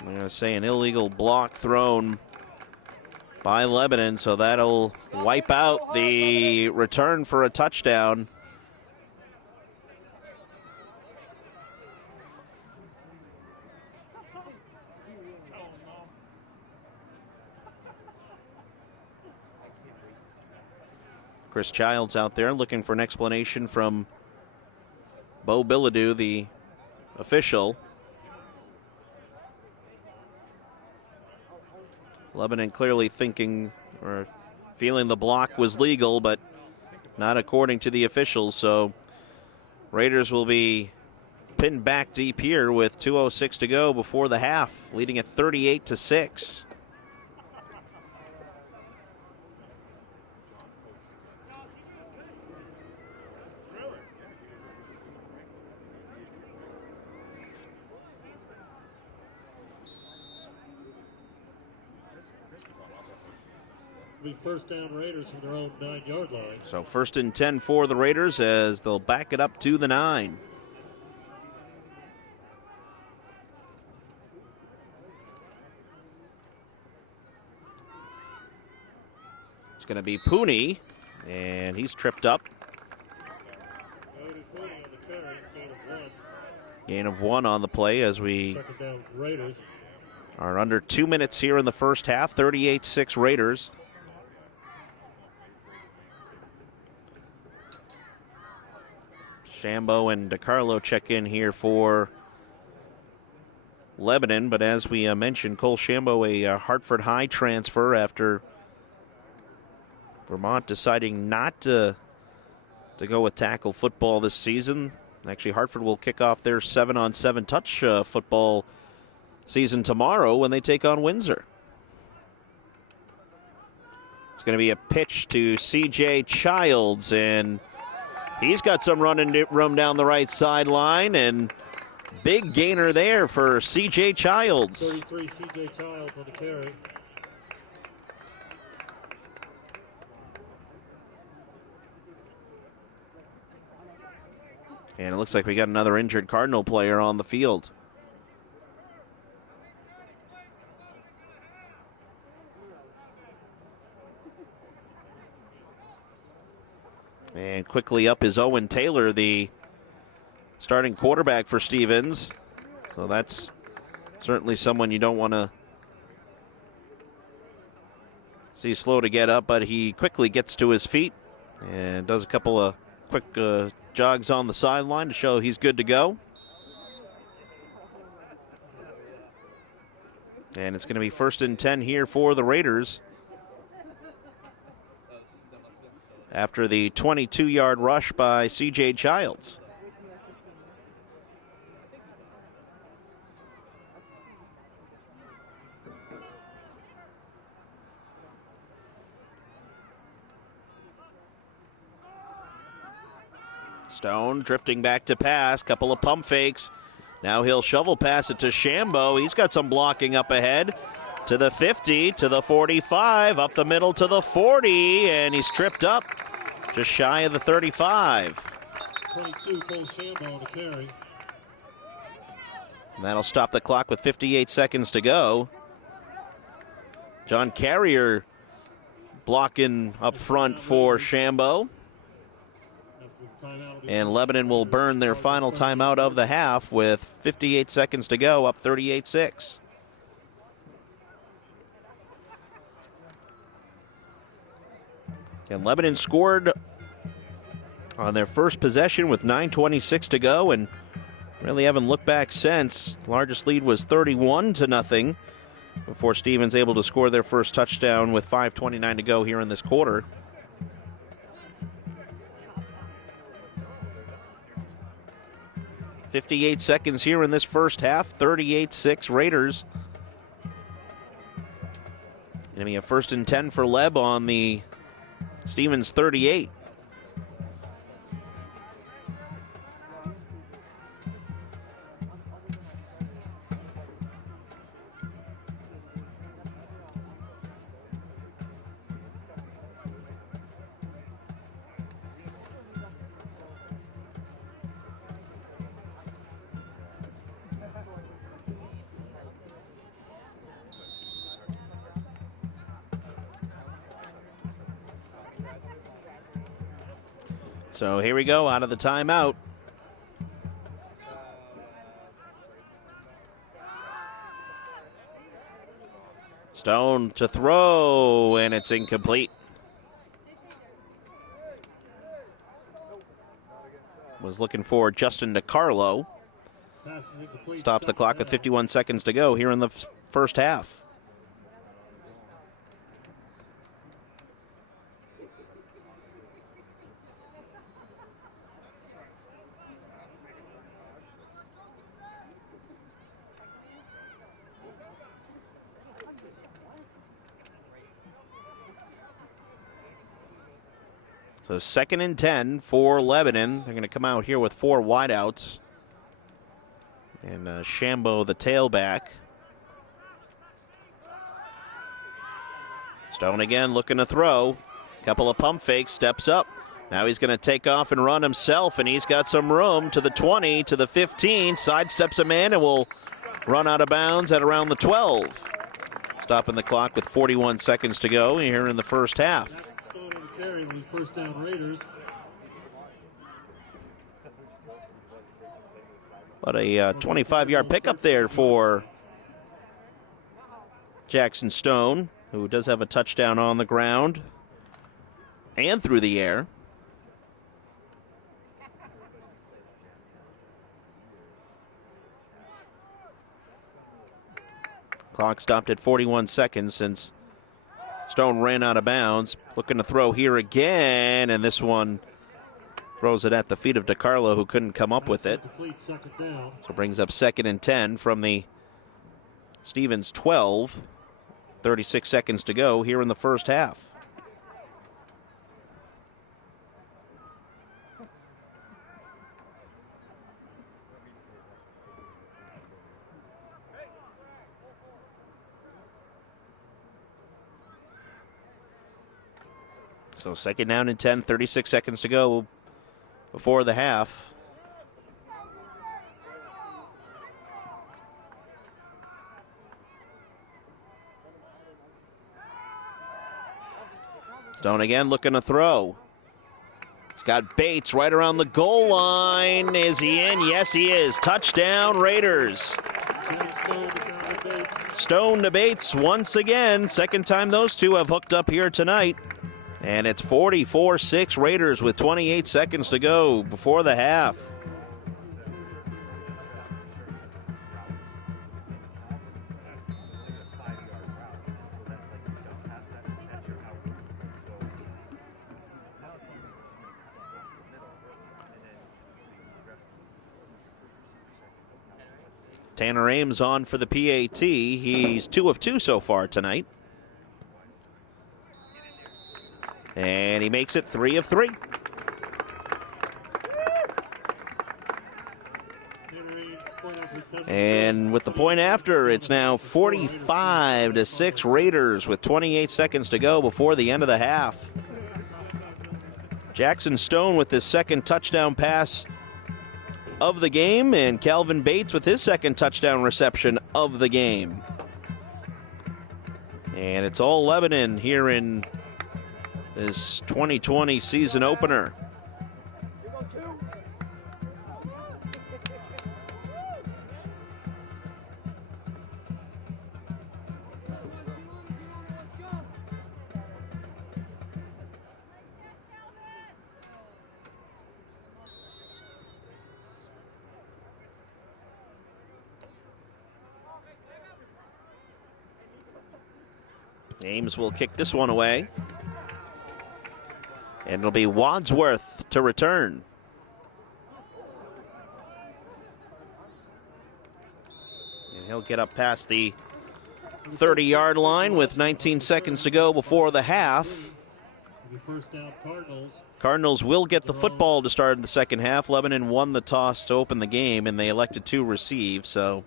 I'm going to say an illegal block thrown by Lebanon, so that'll wipe out the return for a touchdown. Chris Childs out there looking for an explanation from Bo Bilodeau, the official. Lebanon clearly thinking or feeling the block was legal, but not according to the officials. So Raiders will be pinned back deep here with 2:06 to go before the half, leading at 38-6. Be first down Raiders from their own 9-yard line. So 1st and 10 for the Raiders as they'll back it up to the 9. It's going to be Pooney, and he's tripped up. Pooney on the carry, gain of 1. Gain of 1 on the play as we Second down for Raiders. are under 2 minutes here in the first half. 38-6 Raiders. Shambo and DiCarlo check in here for Lebanon, but as we mentioned, Cole Shambo, a Hartford High transfer after Vermont deciding not to go with tackle football this season. Actually, Hartford will kick off their 7-on-7 touch football season tomorrow when they take on Windsor. It's going to be a pitch to C.J. Childs, and he's got some running room down the right sideline, and big gainer there for C.J. Childs. 33 C.J. Childs on the carry. And it looks like we got another injured Cardinal player on the field. And quickly up is Owen Taylor, the starting quarterback for Stevens. So that's certainly someone you don't want to see slow to get up, but he quickly gets to his feet and does a couple of quick jogs on the sideline to show he's good to go. And it's going to be 1st and 10 here for the Raiders after the 22-yard rush by C.J. Childs. Stone drifting back to pass, couple of pump fakes. Now he'll shovel pass it to Shambo. He's got some blocking up ahead. To the 50, to the 45, up the middle to the 40, and he's tripped up just shy of the 35. 22, Cole Shambo on the carry. And that'll stop the clock with 58 seconds to go. John Carrier blocking up front for Shambo. And Lebanon will burn their final timeout of the half with 58 seconds to go, up 38-6. And Lebanon scored on their first possession with 9:26 to go and really haven't looked back since. Largest lead was 31-0 before Stevens able to score their first touchdown with 5:29 to go here in this quarter. .58 seconds here in this first half, 38-6 Raiders. Gonna be a 1st and 10 for Leb on the Stevens 38. So here we go, out of the timeout. Stone to throw, and it's incomplete. Was looking for Justin DiCarlo. Stops the clock with 51 seconds to go here in the first half. So 2nd and 10 for Lebanon. They're going to come out here with 4 wideouts. And Shambo, the tailback. Stone again looking to throw. Couple of pump fakes, steps up. Now he's going to take off and run himself, and he's got some room to the 20, to the 15. Sidesteps a man and will run out of bounds at around the 12. Stopping the clock with 41 seconds to go here in the first half. Stone on the carry when we 1st down Raiders. But a 25-yard pickup there for Jackson Stone, who does have a touchdown on the ground and through the air. Clock stopped at 41 seconds since Stone ran out of bounds. Looking to throw here again, and this one throws it at the feet of DiCarlo, who couldn't come up with it. So brings up 2nd and 10 from the Stevens 12. 36 seconds to go here in the first half. So second down and 10, 36 seconds to go before the half. Stone again looking to throw. He's got Bates right around the goal line. Is he in? Yes, he is. Touchdown, Raiders. Stone to Bates once again. Second time those two have hooked up here tonight. And it's 44-6 Raiders with 28 seconds to go before the half. Tanner Ames on for the PAT. He's 2 of 2 so far tonight. And he makes it 3 of 3. And with the point after, it's now 45-6 Raiders with 28 seconds to go before the end of the half. Jackson Stone with his second touchdown pass of the game, and Calvin Bates with his second touchdown reception of the game. And it's all Lebanon here in this 2020 season opener. Ames will kick this one away. And it'll be Wadsworth to return. And he'll get up past the 30-yard line with 19 seconds to go before the half. First down, Cardinals. Cardinals will get the football to start in the second half. Lebanon won the toss to open the game, and they elected to receive, so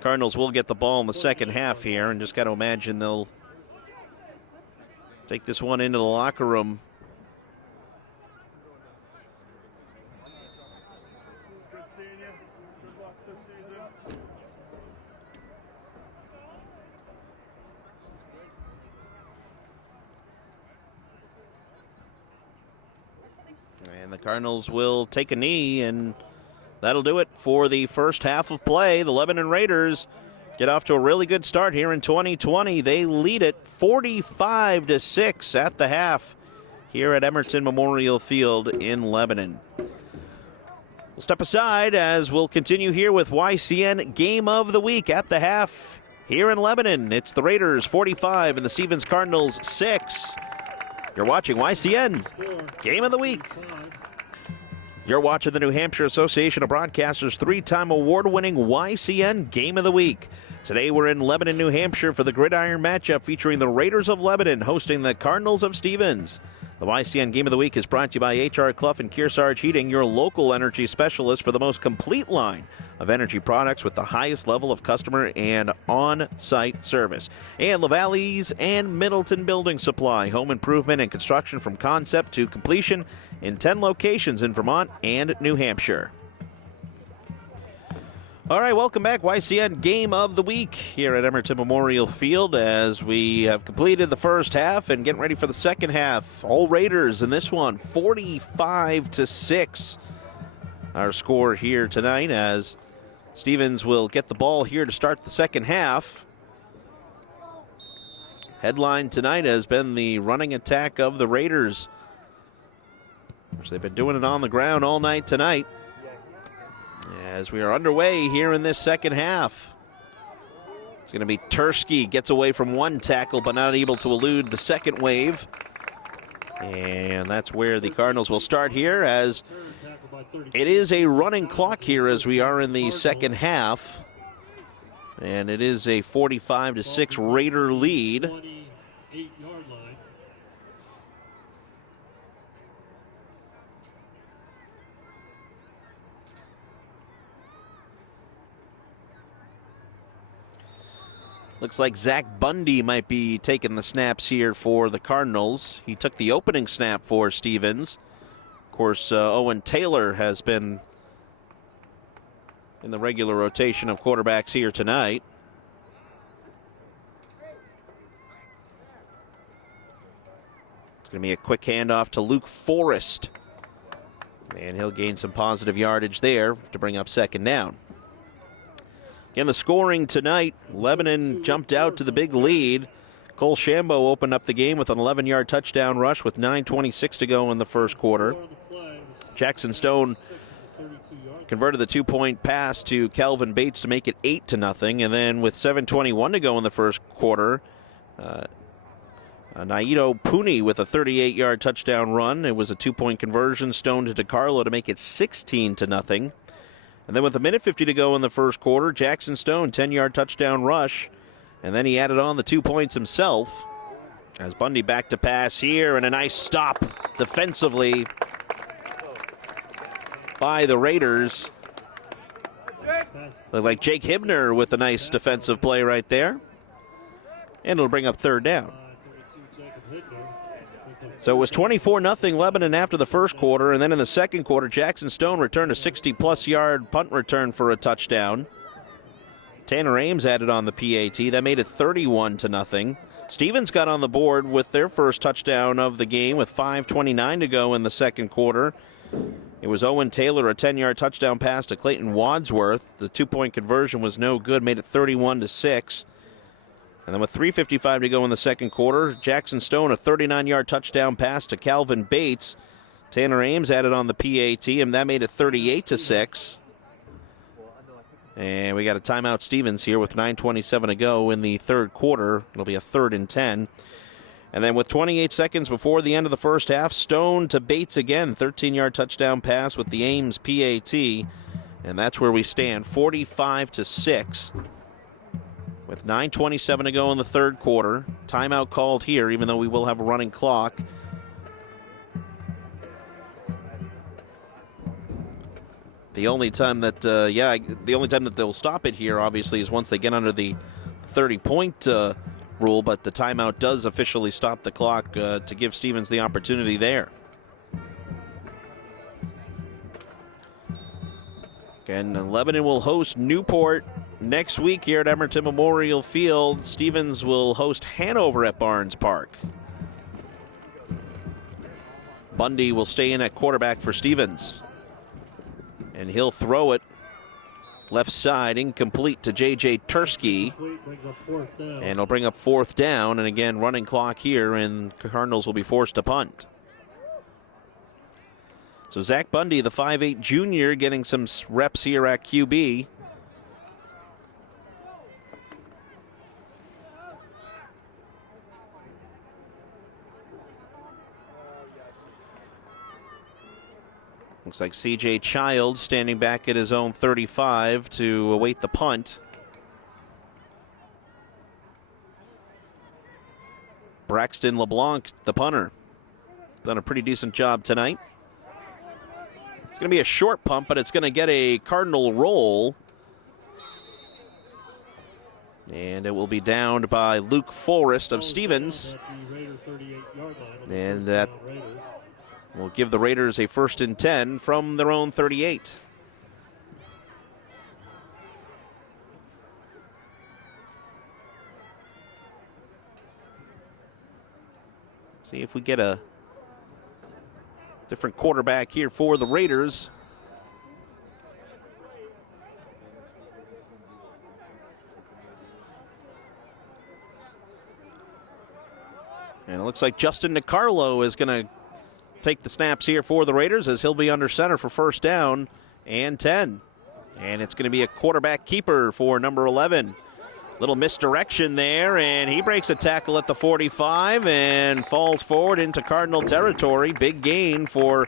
Cardinals will get the ball in the second half here, and just got to imagine they'll take this one into the locker room. And the Cardinals will take a knee, and that'll do it for the first half of play. The Lebanon Raiders get off to a really good start here in 2020. They lead it 45-6 at the half here at Emerton Memorial Field in Lebanon. We'll step aside as we'll continue here with YCN Game of the Week at the half here in Lebanon. It's the Raiders 45 and the Stevens Cardinals 6. You're watching YCN Game of the Week. You're watching the New Hampshire Association of Broadcasters' 3-time award-winning YCN Game of the Week. Today we're in Lebanon, New Hampshire for the Gridiron matchup featuring the Raiders of Lebanon hosting the Cardinals of Stevens. The YCN Game of the Week is brought to you by H.R. Clough and Kearsarge Heating, your local energy specialist for the most complete line of energy products with the highest level of customer and on-site service. And LaValle's and Middleton Building Supply, home improvement and construction from concept to completion in 10 locations in Vermont and New Hampshire. All right, welcome back. YCN Game of the Week here at Emerton Memorial Field as we have completed the first half and getting ready for the second half. All Raiders in this one, 45-6. Our score here tonight as Stevens will get the ball here to start the second half. Headline tonight has been the running attack of the Raiders, which they've been doing it on the ground all night tonight. As we are underway here in this second half. It's going to be Tursky gets away from one tackle but not able to elude the second wave. And that's where the Cardinals will start here as it is a running clock here as we are in the second half. And it is a 45-6 Raider lead. 28-yard line. Looks like Zach Bundy might be taking the snaps here for the Cardinals. He took the opening snap for Stevens. Of course, Owen Taylor has been in the regular rotation of quarterbacks here tonight. It's going to be a quick handoff to Luke Forrest. And he'll gain some positive yardage there to bring up second down. Again, the scoring tonight, Lebanon jumped out to the big lead. Cole Shambo opened up the game with an 11-yard touchdown rush with 9:26 to go in the first quarter. Jackson Stone converted the 2-point pass to Calvin Bates to make it 8-0. And then with 7:21 to go in the first quarter, Naido Puni with a 38-yard touchdown run. It was a 2-point conversion. Stone to DeCarlo to make it 16-0. And then with 1:50 to go in the first quarter, Jackson Stone, 10-yard touchdown rush. And then he added on the 2 points himself. As Bundy back to pass here, and a nice stop defensively by the Raiders. Look like Jake Hibner with a nice defensive play right there. And it'll bring up third down. So it was 24-0 Lebanon after the first quarter, and then in the second quarter, Jackson Stone returned a 60-plus yard punt return for a touchdown. Tanner Ames added on the PAT. That made it 31-0. Stevens got on the board with their first touchdown of the game with 5:29 to go in the second quarter. It was Owen Taylor, a 10-yard touchdown pass to Clayton Wadsworth. The 2-point conversion was no good, made it 31-6. And then with 3:55 to go in the second quarter, Jackson Stone, a 39-yard touchdown pass to Calvin Bates. Tanner Ames added on the PAT, and that made it 38-6. And we got a timeout Stevens here with 9:27 to go in the third quarter. It'll be a 3rd and 10. And then with 28 seconds before the end of the first half, Stone to Bates again. 13-yard touchdown pass with the Ames PAT. And that's where we stand, 45-6. With 9:27 to go in the third quarter. Timeout called here, even though we will have a running clock. The only time that, the only time that they'll stop it here, obviously, is once they get under the 30-point rule. But the timeout does officially stop the clock to give Stevens the opportunity there. Again, Lebanon will host Newport next week here at Emerton Memorial Field. Stevens will host Hanover at Barnes Park. Bundy will stay in at quarterback for Stevens. And he'll throw it left side, incomplete to J.J. Tursky. And it'll bring up fourth down. And again, running clock here, and Cardinals will be forced to punt. So Zach Bundy, the 5'8 junior, getting some reps here at QB. Looks like C.J. Child standing back at his own 35 to await the punt. Braxton LeBlanc, the punter, done a pretty decent job tonight. It's going to be a short punt, but it's going to get a Cardinal roll. And it will be downed by Luke Forrest of Stevens. And that will give the Raiders a 1st and 10 from their own 38. See if we get a different quarterback here for the Raiders. And it looks like Justin DiCarlo is going to take the snaps here for the Raiders, as he'll be under center for 1st down and 10. And it's going to be a quarterback keeper for number 11. Little misdirection there, and he breaks a tackle at the 45 and falls forward into Cardinal territory. Big gain for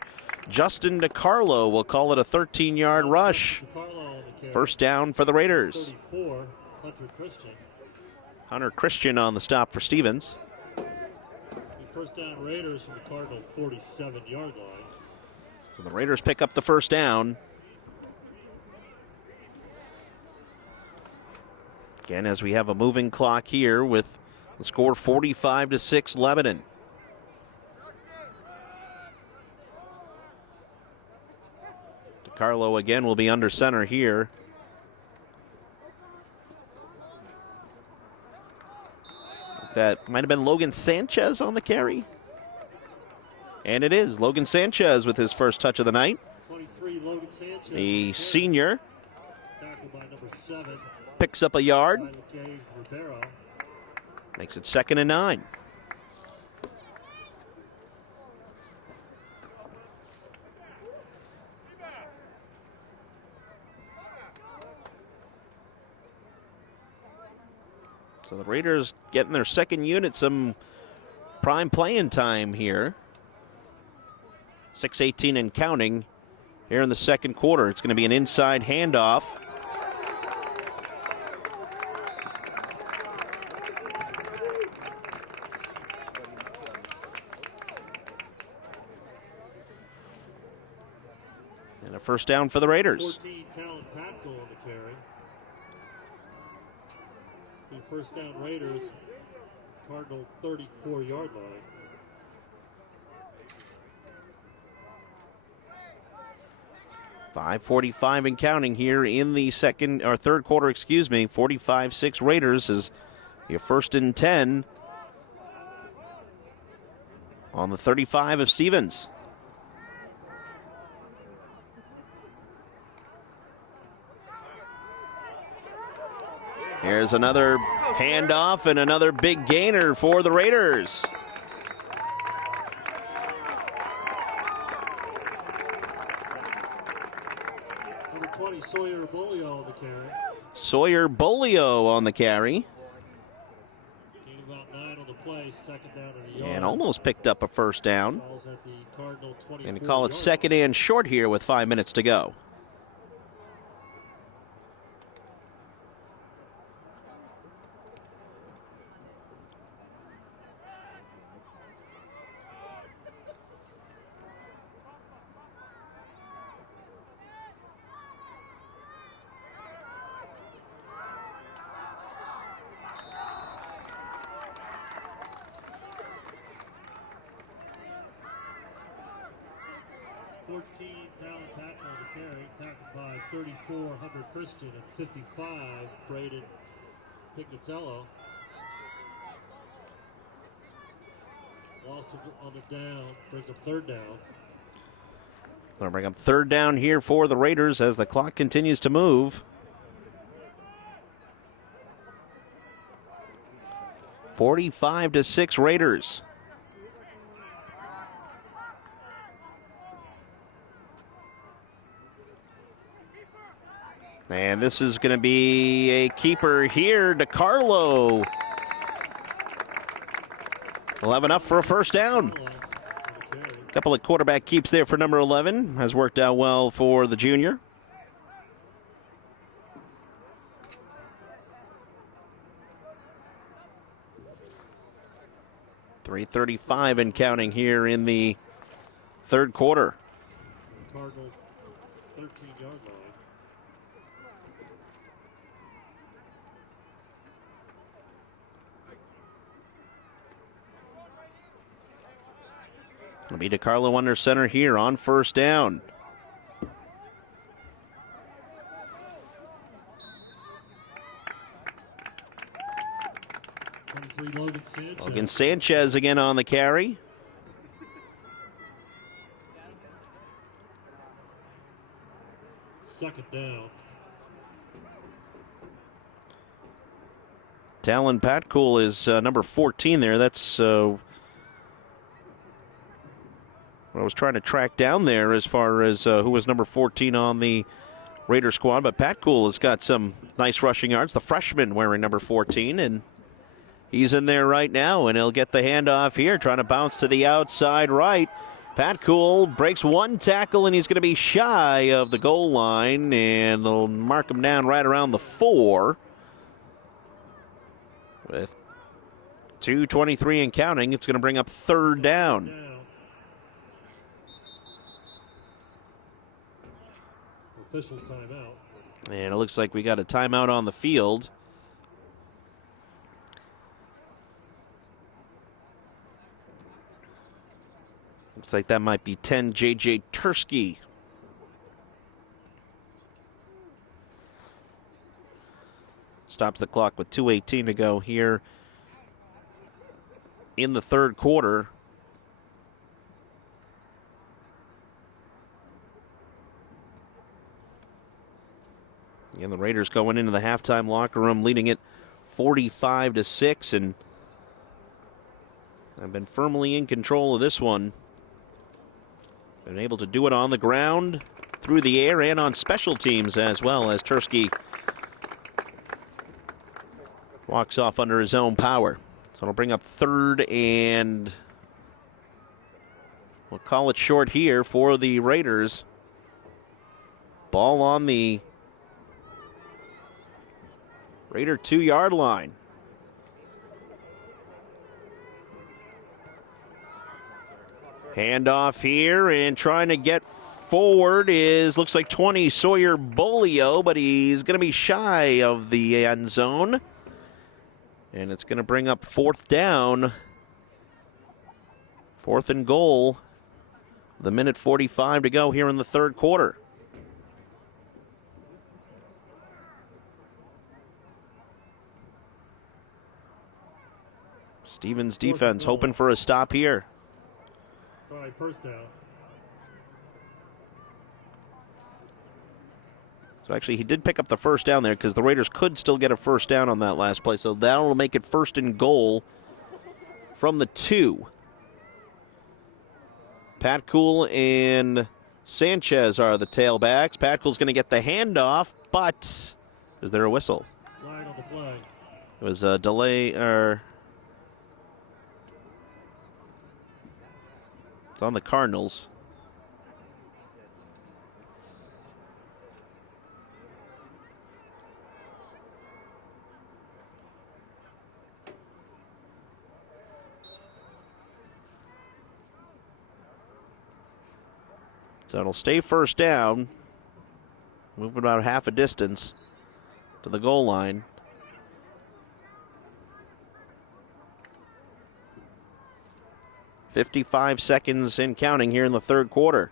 Justin DiCarlo. We'll call it a 13-yard rush. 1st down for the Raiders. 34, Hunter Christian. Hunter Christian on the stop for Stevens. 1st down Raiders from the Cardinal 47-yard line. So the Raiders pick up the 1st down. Again, as we have a moving clock here with the score 45-6 Lebanon. DeCarlo again will be under center here. That might have been Logan Sanchez on the carry. And it is Logan Sanchez with his first touch of the night. 23, Logan Sanchez. The senior Tackled by number 7. picks up a yard. Ribeiro. Makes it 2nd and 9. So the Raiders getting their second unit some prime playing time here. 6:18 and counting here in the second quarter. It's going to be an inside handoff. And a first down for the Raiders. 14, Talon Patko on the carry. The first down Raiders, Cardinal 34-yard line. .545 and counting here in the third quarter, 45-6 Raiders is your 1st and 10 on the 35 of Stevens. Here's another handoff and another big gainer for the Raiders. Number 20, Sawyer Bolio on the carry. Sawyer Bolio on the carry. Gain about 9 on the play, 2nd down and a yard. And almost picked up a first down. Ball's at the Cardinal 24. And call it 2nd and short here with 5 minutes to go. Talon Patton on the carry, tackled by 34, Hunter Christian, and 55, Braden Pignatello. Loss on the down, brings up 3rd down. They'll bring up 3rd down here for the Raiders as the clock continues to move. 45-6 Raiders. And this is going to be a keeper here. DeCarlo will have enough for a first down. A couple of quarterback keeps there for number 11. Has worked out well for the junior. .335 and counting here in the third quarter. Cardinal 13-yard line. It'll be DeCarlo under center here on first down. Logan Sanchez again on the carry. Second down. Talon Patcool is number 14 there. That's what I was trying to track down there as far as who was number 14 on the Raider squad. But Patcool has got some nice rushing yards. The freshman wearing number 14, and he's in there right now, and he'll get the handoff here, trying to bounce to the outside right. Patcool breaks one tackle, and he's going to be shy of the goal line, and they'll mark him down right around the 4. With 2:23 and counting, it's going to bring up third down. Officials timeout. And it looks like we got a timeout on the field. Looks like that might be 10 J.J. Tursky. Stops the clock with 2:18 to go here in the third quarter. And the Raiders going into the halftime locker room leading it 45-6, and have been firmly in control of this one. Been able to do it on the ground, through the air, and on special teams as well, as Tursky walks off under his own power. So it'll bring up third, and we'll call it short here for the Raiders. Ball on the Raider 2-yard line. Handoff here, and trying to get forward looks like 20 Sawyer Bolio, but he's going to be shy of the end zone. And it's going to bring up fourth down. Fourth and goal. The minute 45 to go here in the third quarter. Stevens defense hoping for a stop here. Sorry, first down. So actually, he did pick up the first down there because the Raiders could still get a first down on that last play. So that'll make it first and goal from the 2. Pat Cool and Sanchez are the tailbacks. Pat Cool's going to get the handoff, but is there a whistle? Flag on the play. It was a delay, or it's on the Cardinals. So it'll stay first down. Moving about half a distance to the goal line. .55 seconds and counting here in the third quarter.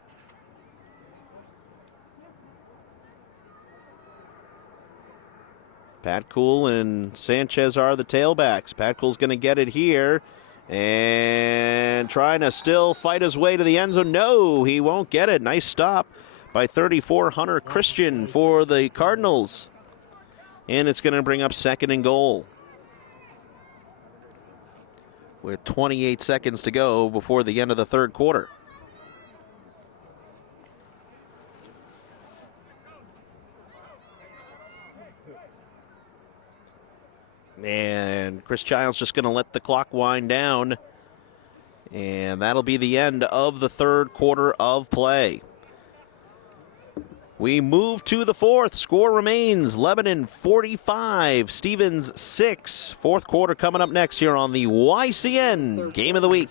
Pat Cool and Sanchez are the tailbacks. Pat Cool's going to get it here and trying to still fight his way to the end zone. No, he won't get it. Nice stop by 34 Hunter Christian for the Cardinals. And it's going to bring up second and goal, with 28 seconds to go before the end of the third quarter. And Chris Childs just going to let the clock wind down. And that'll be the end of the third quarter of play. We move to the fourth. Score remains Lebanon 45, Stevens 6. Fourth quarter coming up next here on the YCN Game of the Week.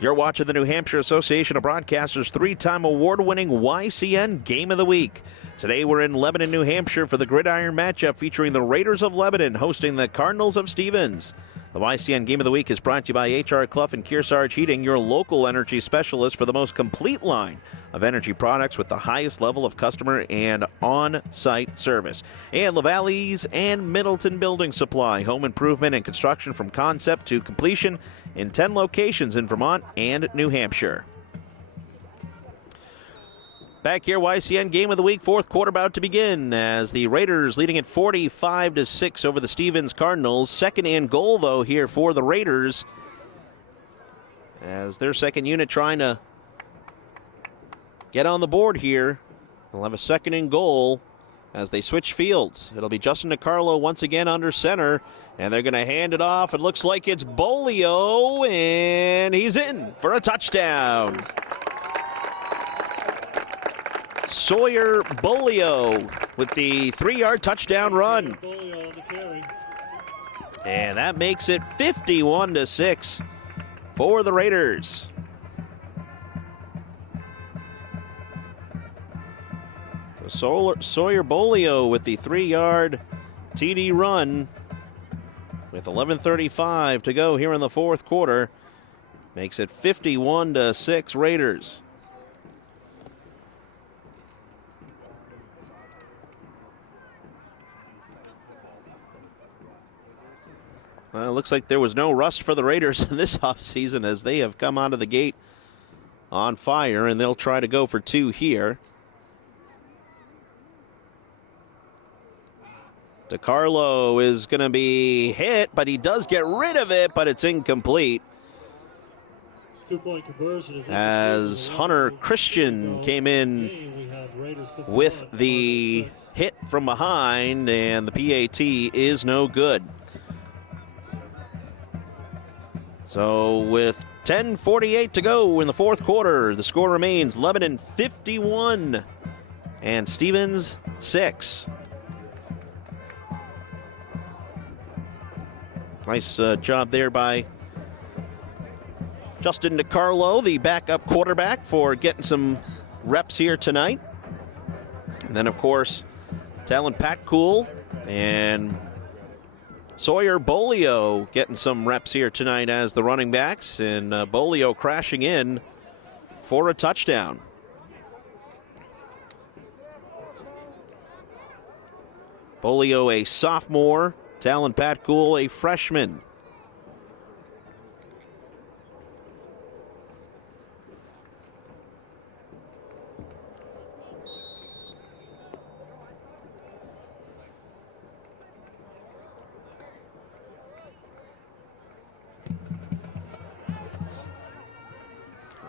You're watching the New Hampshire Association of Broadcasters' 3-time award-winning YCN Game of the Week. Today we're in Lebanon, New Hampshire for the Gridiron matchup featuring the Raiders of Lebanon hosting the Cardinals of Stevens. The YCN Game of the Week is brought to you by H.R. Clough and Kearsarge Heating, your local energy specialist for the most complete line of energy products with the highest level of customer and on-site service. And LaValle's and Middleton Building Supply, home improvement and construction from concept to completion in 10 locations in Vermont and New Hampshire. Back here, YCN Game of the Week, fourth quarter about to begin as the Raiders leading at 45-6 over the Stevens Cardinals. Second and goal, though, here for the Raiders as their second unit trying to get on the board here. They'll have a second and goal as they switch fields. It'll be Justin DiCarlo once again under center, and they're going to hand it off. It looks like it's Bolio, and he's in for a touchdown. Sawyer Bolio with the 3-yard touchdown run. And that makes it 51-6 for the Raiders. Sawyer Bolio with the 3-yard TD run with 11:35 to go here in the fourth quarter. Makes it 51-6 Raiders. Well, it looks like there was no rust for the Raiders in this offseason as they have come out of the gate on fire, and they'll try to go for two here. DiCarlo is going to be hit, but he does get rid of it, but it's incomplete. 2-point conversion is As Hunter Christian came in with the hit from behind, and the PAT is no good. So with 10:48 to go in the fourth quarter, the score remains Lebanon 51 and Stevens 6. Nice job there by Justin DiCarlo, the backup quarterback, for getting some reps here tonight. And then, of course, Talon Patcool and Sawyer Bolio getting some reps here tonight as the running backs, and Bolio crashing in for a touchdown. Bolio, a sophomore. Talon Patcool, a freshman.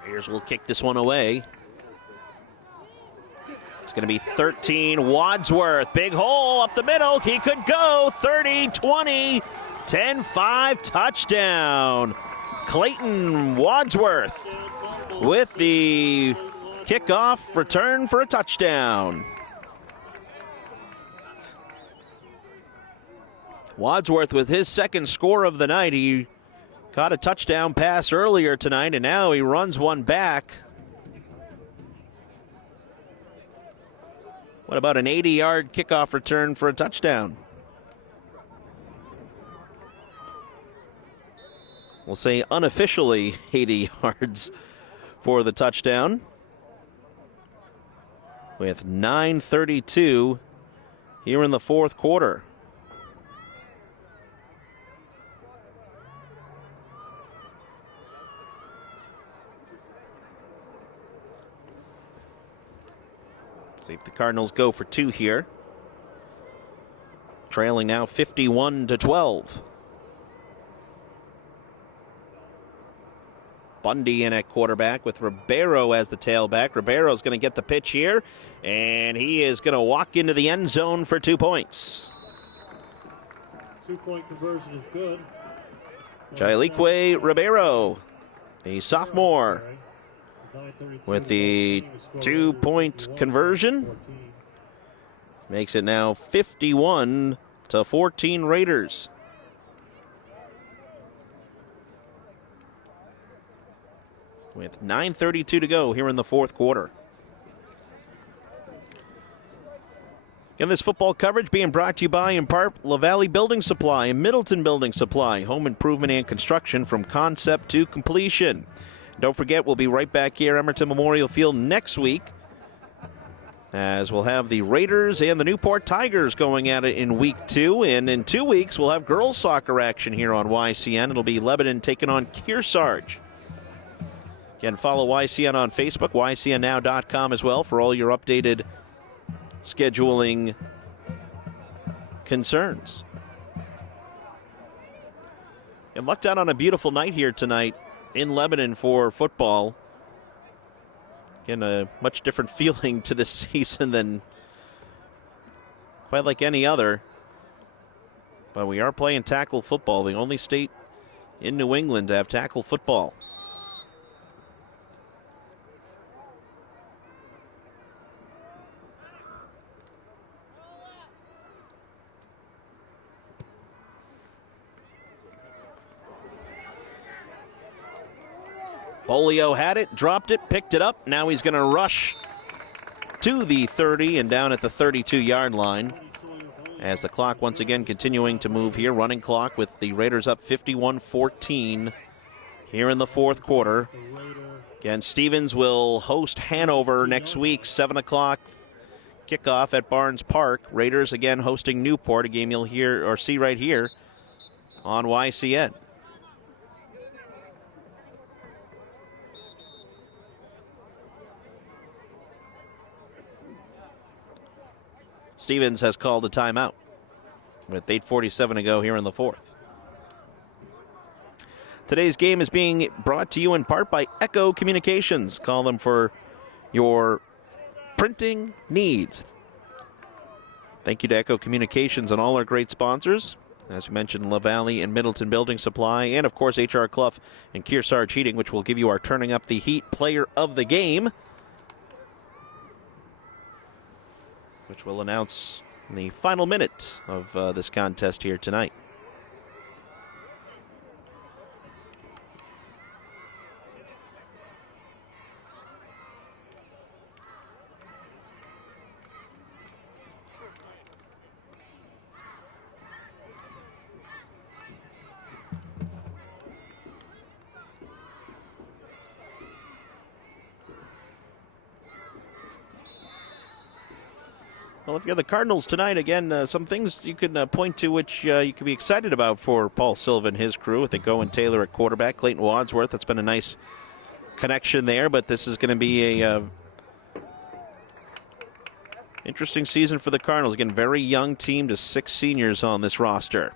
Raiders will kick this one away. It's going to be 13. Wadsworth, big hole up the middle. He could go 30, 20, 10-5 touchdown. Clayton Wadsworth with the kickoff return for a touchdown. Wadsworth with his second score of the night. He caught a touchdown pass earlier tonight, and now he runs one back. What about an 80-yard kickoff return for a touchdown? We'll say unofficially 80 yards for the touchdown. With 9:32 here in the fourth quarter. See if the Cardinals go for two here. Trailing now 51-12. Bundy in at quarterback with Ribeiro as the tailback. Ribeiro's going to get the pitch here, and he is going to walk into the end zone for 2 points. 2-point conversion is good. Jailikwe Ribeiro, a sophomore, with the 2-point conversion. Makes it now 51-14 Raiders. With 9:32 to go here in the fourth quarter. Again, this football coverage being brought to you by, in part, La Valley Building Supply and Middleton Building Supply. Home improvement and construction from concept to completion. Don't forget, we'll be right back here at Emerton Memorial Field next week, as we'll have the Raiders and the Newport Tigers going at it in week 2. And in 2 weeks, we'll have girls soccer action here on YCN. It'll be Lebanon taking on Kearsarge. Again, follow YCN on Facebook, ycnnow.com as well for all your updated scheduling concerns. And lucked out on a beautiful night here tonight in Lebanon for football. Again, a much different feeling to this season than quite like any other. But we are playing tackle football, the only state in New England to have tackle football. Bolio had it, dropped it, picked it up. Now he's going to rush to the 30 and down at the 32-yard line. As the clock once again continuing to move here. Running clock with the Raiders up 51-14 here in the fourth quarter. The Raider Again, Stevens will host Hanover next week, 7 o'clock kickoff at Barnes Park. Raiders again hosting Newport, a game you'll hear or see right here on YCN. Stevens has called a timeout with 8:47 to go here in the fourth. Today's game is being brought to you in part by Echo Communications. Call them for your printing needs. Thank you to Echo Communications and all our great sponsors. As we mentioned, La Valley and Middleton Building Supply, and of course H.R. Clough and Kearsarge Heating, which will give you our Turning Up the Heat Player of the Game, which will announce the final minute of this contest here tonight. Well, if you're the Cardinals tonight, again, some things you can point to which you can be excited about for Paul Silva and his crew. I think Owen Taylor at quarterback, Clayton Wadsworth. That's been a nice connection there, but this is going to be a interesting season for the Cardinals. Again, very young team to 6 seniors on this roster.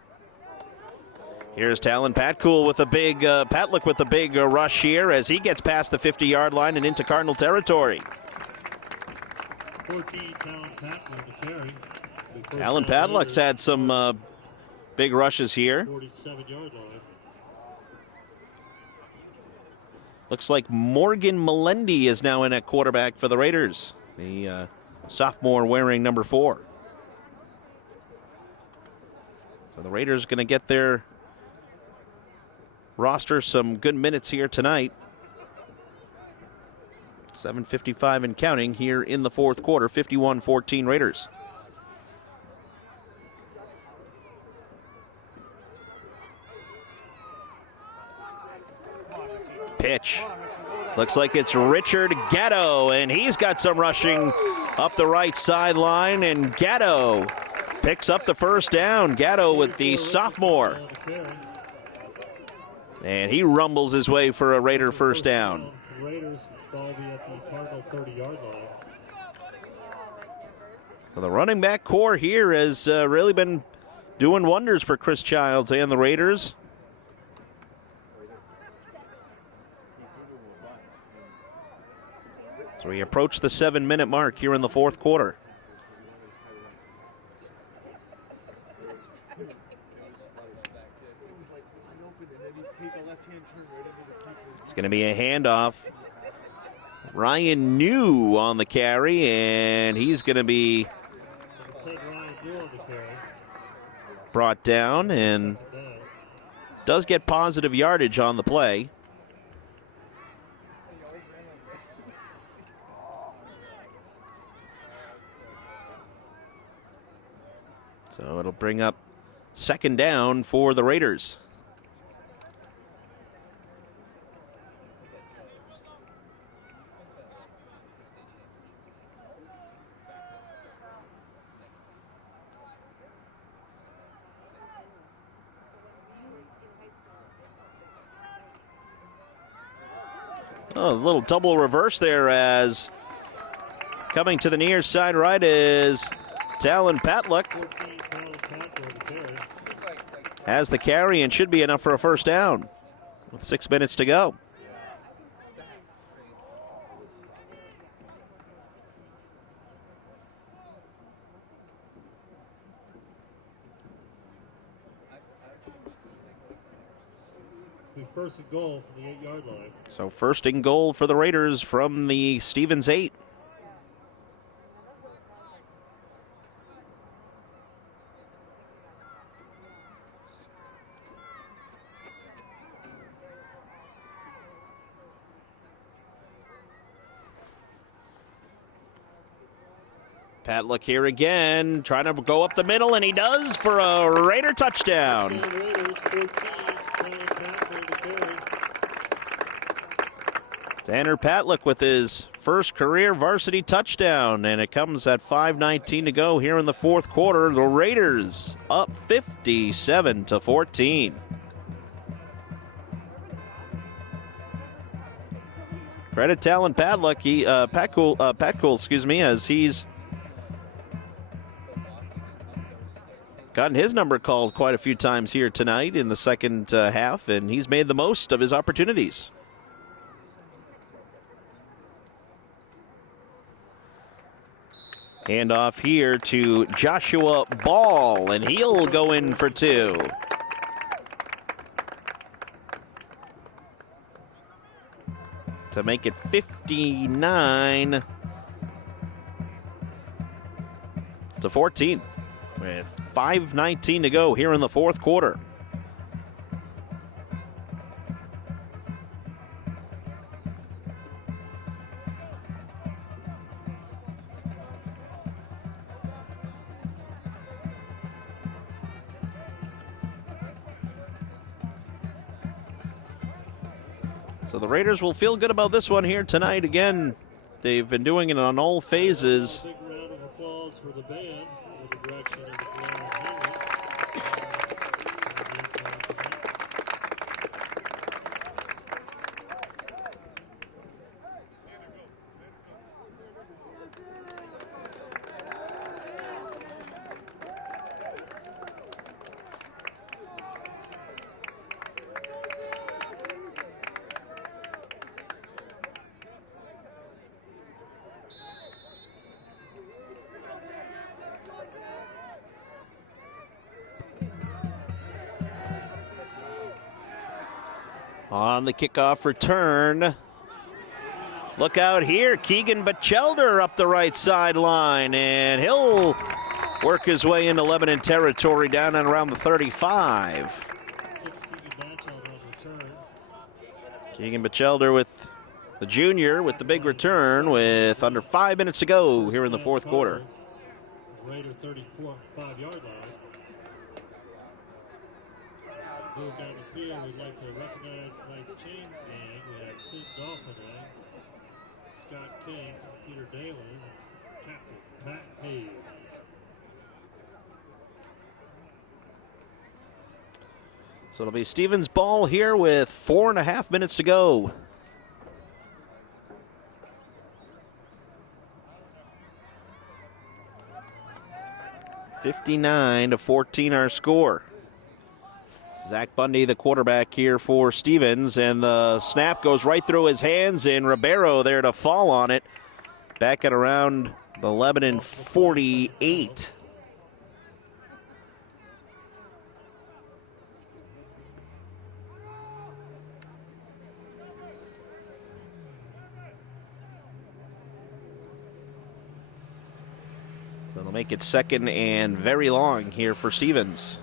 Here's Talon Patcool with a big, Patlick with a big rush here as he gets past the 50-yard line and into Cardinal territory. 14, Talon Patman to carry. Alan Padlock's had some big rushes here. 47-yard line. Looks like Morgan Melendi is now in at quarterback for the Raiders. The sophomore wearing number 4. So the Raiders going to get their roster some good minutes here tonight. 7:55 and counting here in the fourth quarter. 51-14 Raiders. Pitch. Looks like it's Richard Gatto, and he's got some rushing up the right sideline, and Gatto picks up the first down. Gatto with the sophomore. And he rumbles his way for a Raider first down. Raiders ball be at the Cardinal 30-yard line. So the running back core here has really been doing wonders for Chris Childs and the Raiders. So we approach the 7-minute mark here in the fourth quarter. It's going to be a handoff. Ryan New on the carry, and he's going to be brought down and does get positive yardage on the play. So it'll bring up second down for the Raiders. Oh, a little double reverse there as coming to the near side right is Talon Patlick. Has the carry and should be enough for a first down with 6 minutes to go. First and goal from the 8-yard line. So first and goal for the Raiders from the Stevens 8. Patlick here again, trying to go up the middle, and he does for a Raider touchdown. Tanner Patlick with his first career varsity touchdown, and it comes at 5:19 to go here in the fourth quarter. The Raiders up 57-14. Credit Talon Patlick, Pat Cool, as he's gotten his number called quite a few times here tonight in the second half, and he's made the most of his opportunities. Hand off here to Joshua Ball, and he'll go in for two. To make it 59-14 with 5:19 to go here in the fourth quarter. So the Raiders will feel good about this one here tonight. Again, they've been doing it on all phases. Big round of applause for the band under the direction of Mr. Larry Henry. On the kickoff return. Look out here, Keegan Batchelder up the right sideline, and he'll work his way into Lebanon territory down and around the 35. 6 Keegan Batchelder on return. Keegan Batchelder with the junior with the big return with under 5 minutes to go here in the fourth quarter. Raider 34-5-yard line. Move down the field, we'd like to recognize tonight's chain gang. We have Tim Dolphin, Scott King, Peter Dalen, Captain Pat Hayes. So it'll be Stevens ball here with 4.5 minutes to go. (59-14) our score. Zach Bundy, the quarterback here for Stevens, and the snap goes right through his hands, and Ribeiro there to fall on it. Back at around the Lebanon 48. So they'll make it second and very long here for Stevens.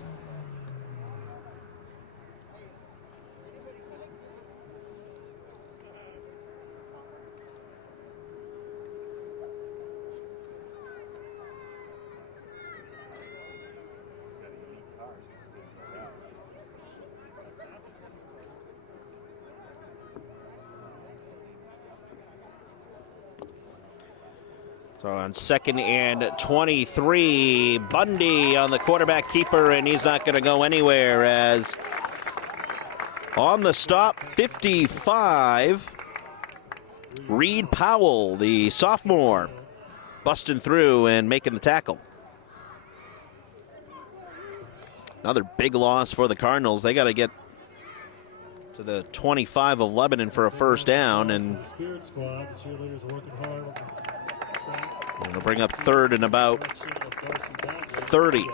So on second and 23, Bundy on the quarterback keeper, and he's not going to go anywhere as on the stop, 55, Reed Powell, the sophomore, busting through and making the tackle. Another big loss for the Cardinals. They got to get to the 25 of Lebanon for a first down, and Spirit squad, the cheerleaders are working hard. going to bring up third and about 30.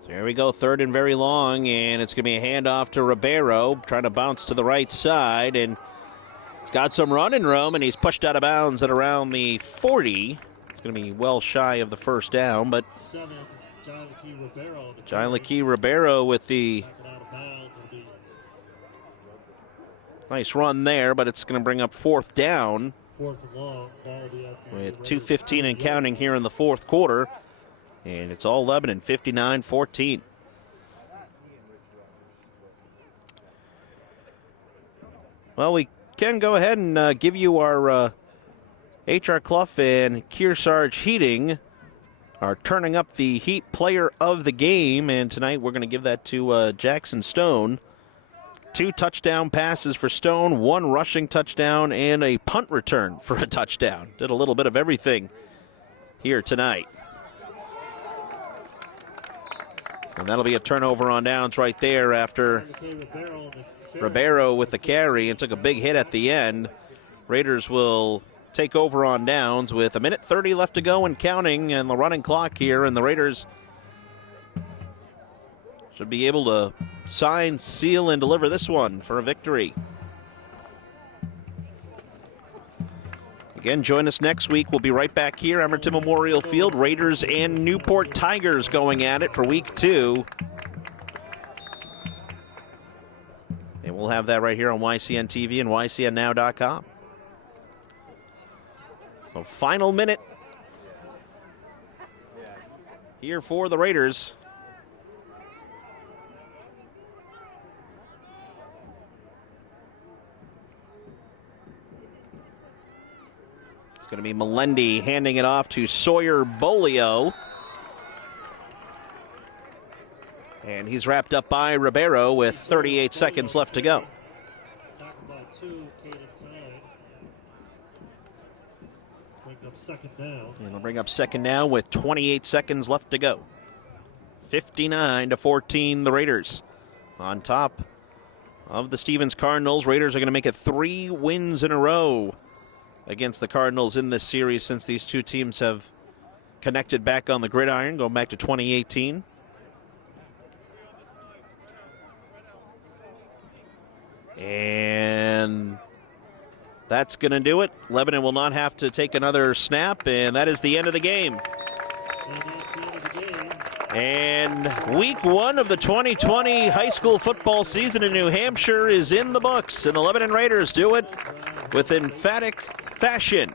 So here we go, third and very long, and it's going to be a handoff to Ribeiro, trying to bounce to the right side, and he's got some running room, and he's pushed out of bounds at around the 40. It's going to be well shy of the first down, but John Leakey Ribeiro with the nice run there, but it's going to bring up fourth down 4th and long. Ball will be at the With Raiders' 2:15 and 40-yard counting here in the fourth quarter. And it's all Lebanon, 59-14. Well, we can go ahead and give you our H.R. Clough and Kearsarge Heating are turning up the Heat Player of the Game, and tonight we're going to give that to Jackson Stone. 2 touchdown passes for Stone, 1 rushing touchdown, and a punt return for a touchdown. Did a little bit of everything here tonight. And that'll be a turnover on downs right there after Ribeiro with the carry and took a big hit at the end. Raiders will take over on downs with 1:30 left to go and counting and the running clock here, and the Raiders should be able to sign, seal, and deliver this one for a victory. Again, join us next week. We'll be right back here, Emerton Memorial Field. Raiders and Newport Tigers going at it for week 2. And we'll have that right here on YCN TV and YCNNow.com. So final minute here for the Raiders. It's going to be Melendi handing it off to Sawyer Bolio. And he's wrapped up by Ribeiro with 38 seconds left to go. Talk about 2, Caden Hyde. Brings up second down. And we'll bring up second now with 28 seconds left to go. 59-14, the Raiders on top of the Stevens Cardinals. Raiders are going to make it 3 wins in a row against the Cardinals in this series since these two teams have connected back on the gridiron, going back to 2018. And that's going to do it. Lebanon will not have to take another snap, and that is the end of the game. And that's the end of the game. And week 1 of the 2020 high school football season in New Hampshire is in the books, and the Lebanon Raiders do it with emphatic fashion.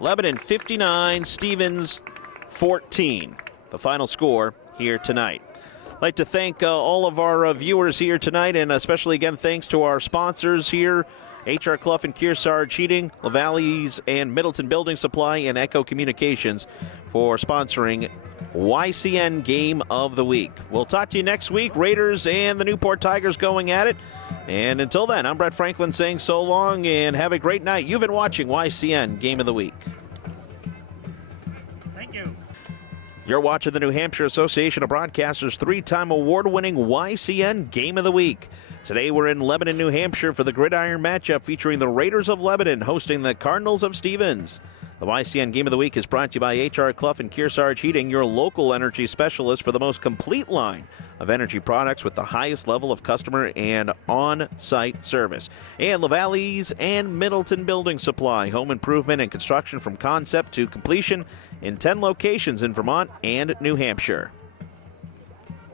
Lebanon 59, Stevens 14. The final score here tonight. I'd like to thank all of our viewers here tonight, and especially again thanks to our sponsors here, H.R. Clough and Kearsarge Heating, LaValleys and Middleton Building Supply, and Echo Communications for sponsoring YCN Game of the Week. We'll talk to you next week. Raiders and the Newport Tigers going at it. And until then, I'm Brett Franklin saying so long and have a great night. You've been watching YCN Game of the Week. Thank you. You're watching the New Hampshire Association of Broadcasters 3-time award-winning YCN Game of the Week. Today we're in Lebanon, New Hampshire for the Gridiron matchup featuring the Raiders of Lebanon hosting the Cardinals of Stevens. The YCN Game of the Week is brought to you by H.R. Clough and Kearsarge Heating, your local energy specialist for the most complete line of energy products with the highest level of customer and on-site service. And LaValleys and Middleton Building Supply, home improvement and construction from concept to completion in 10 locations in Vermont and New Hampshire.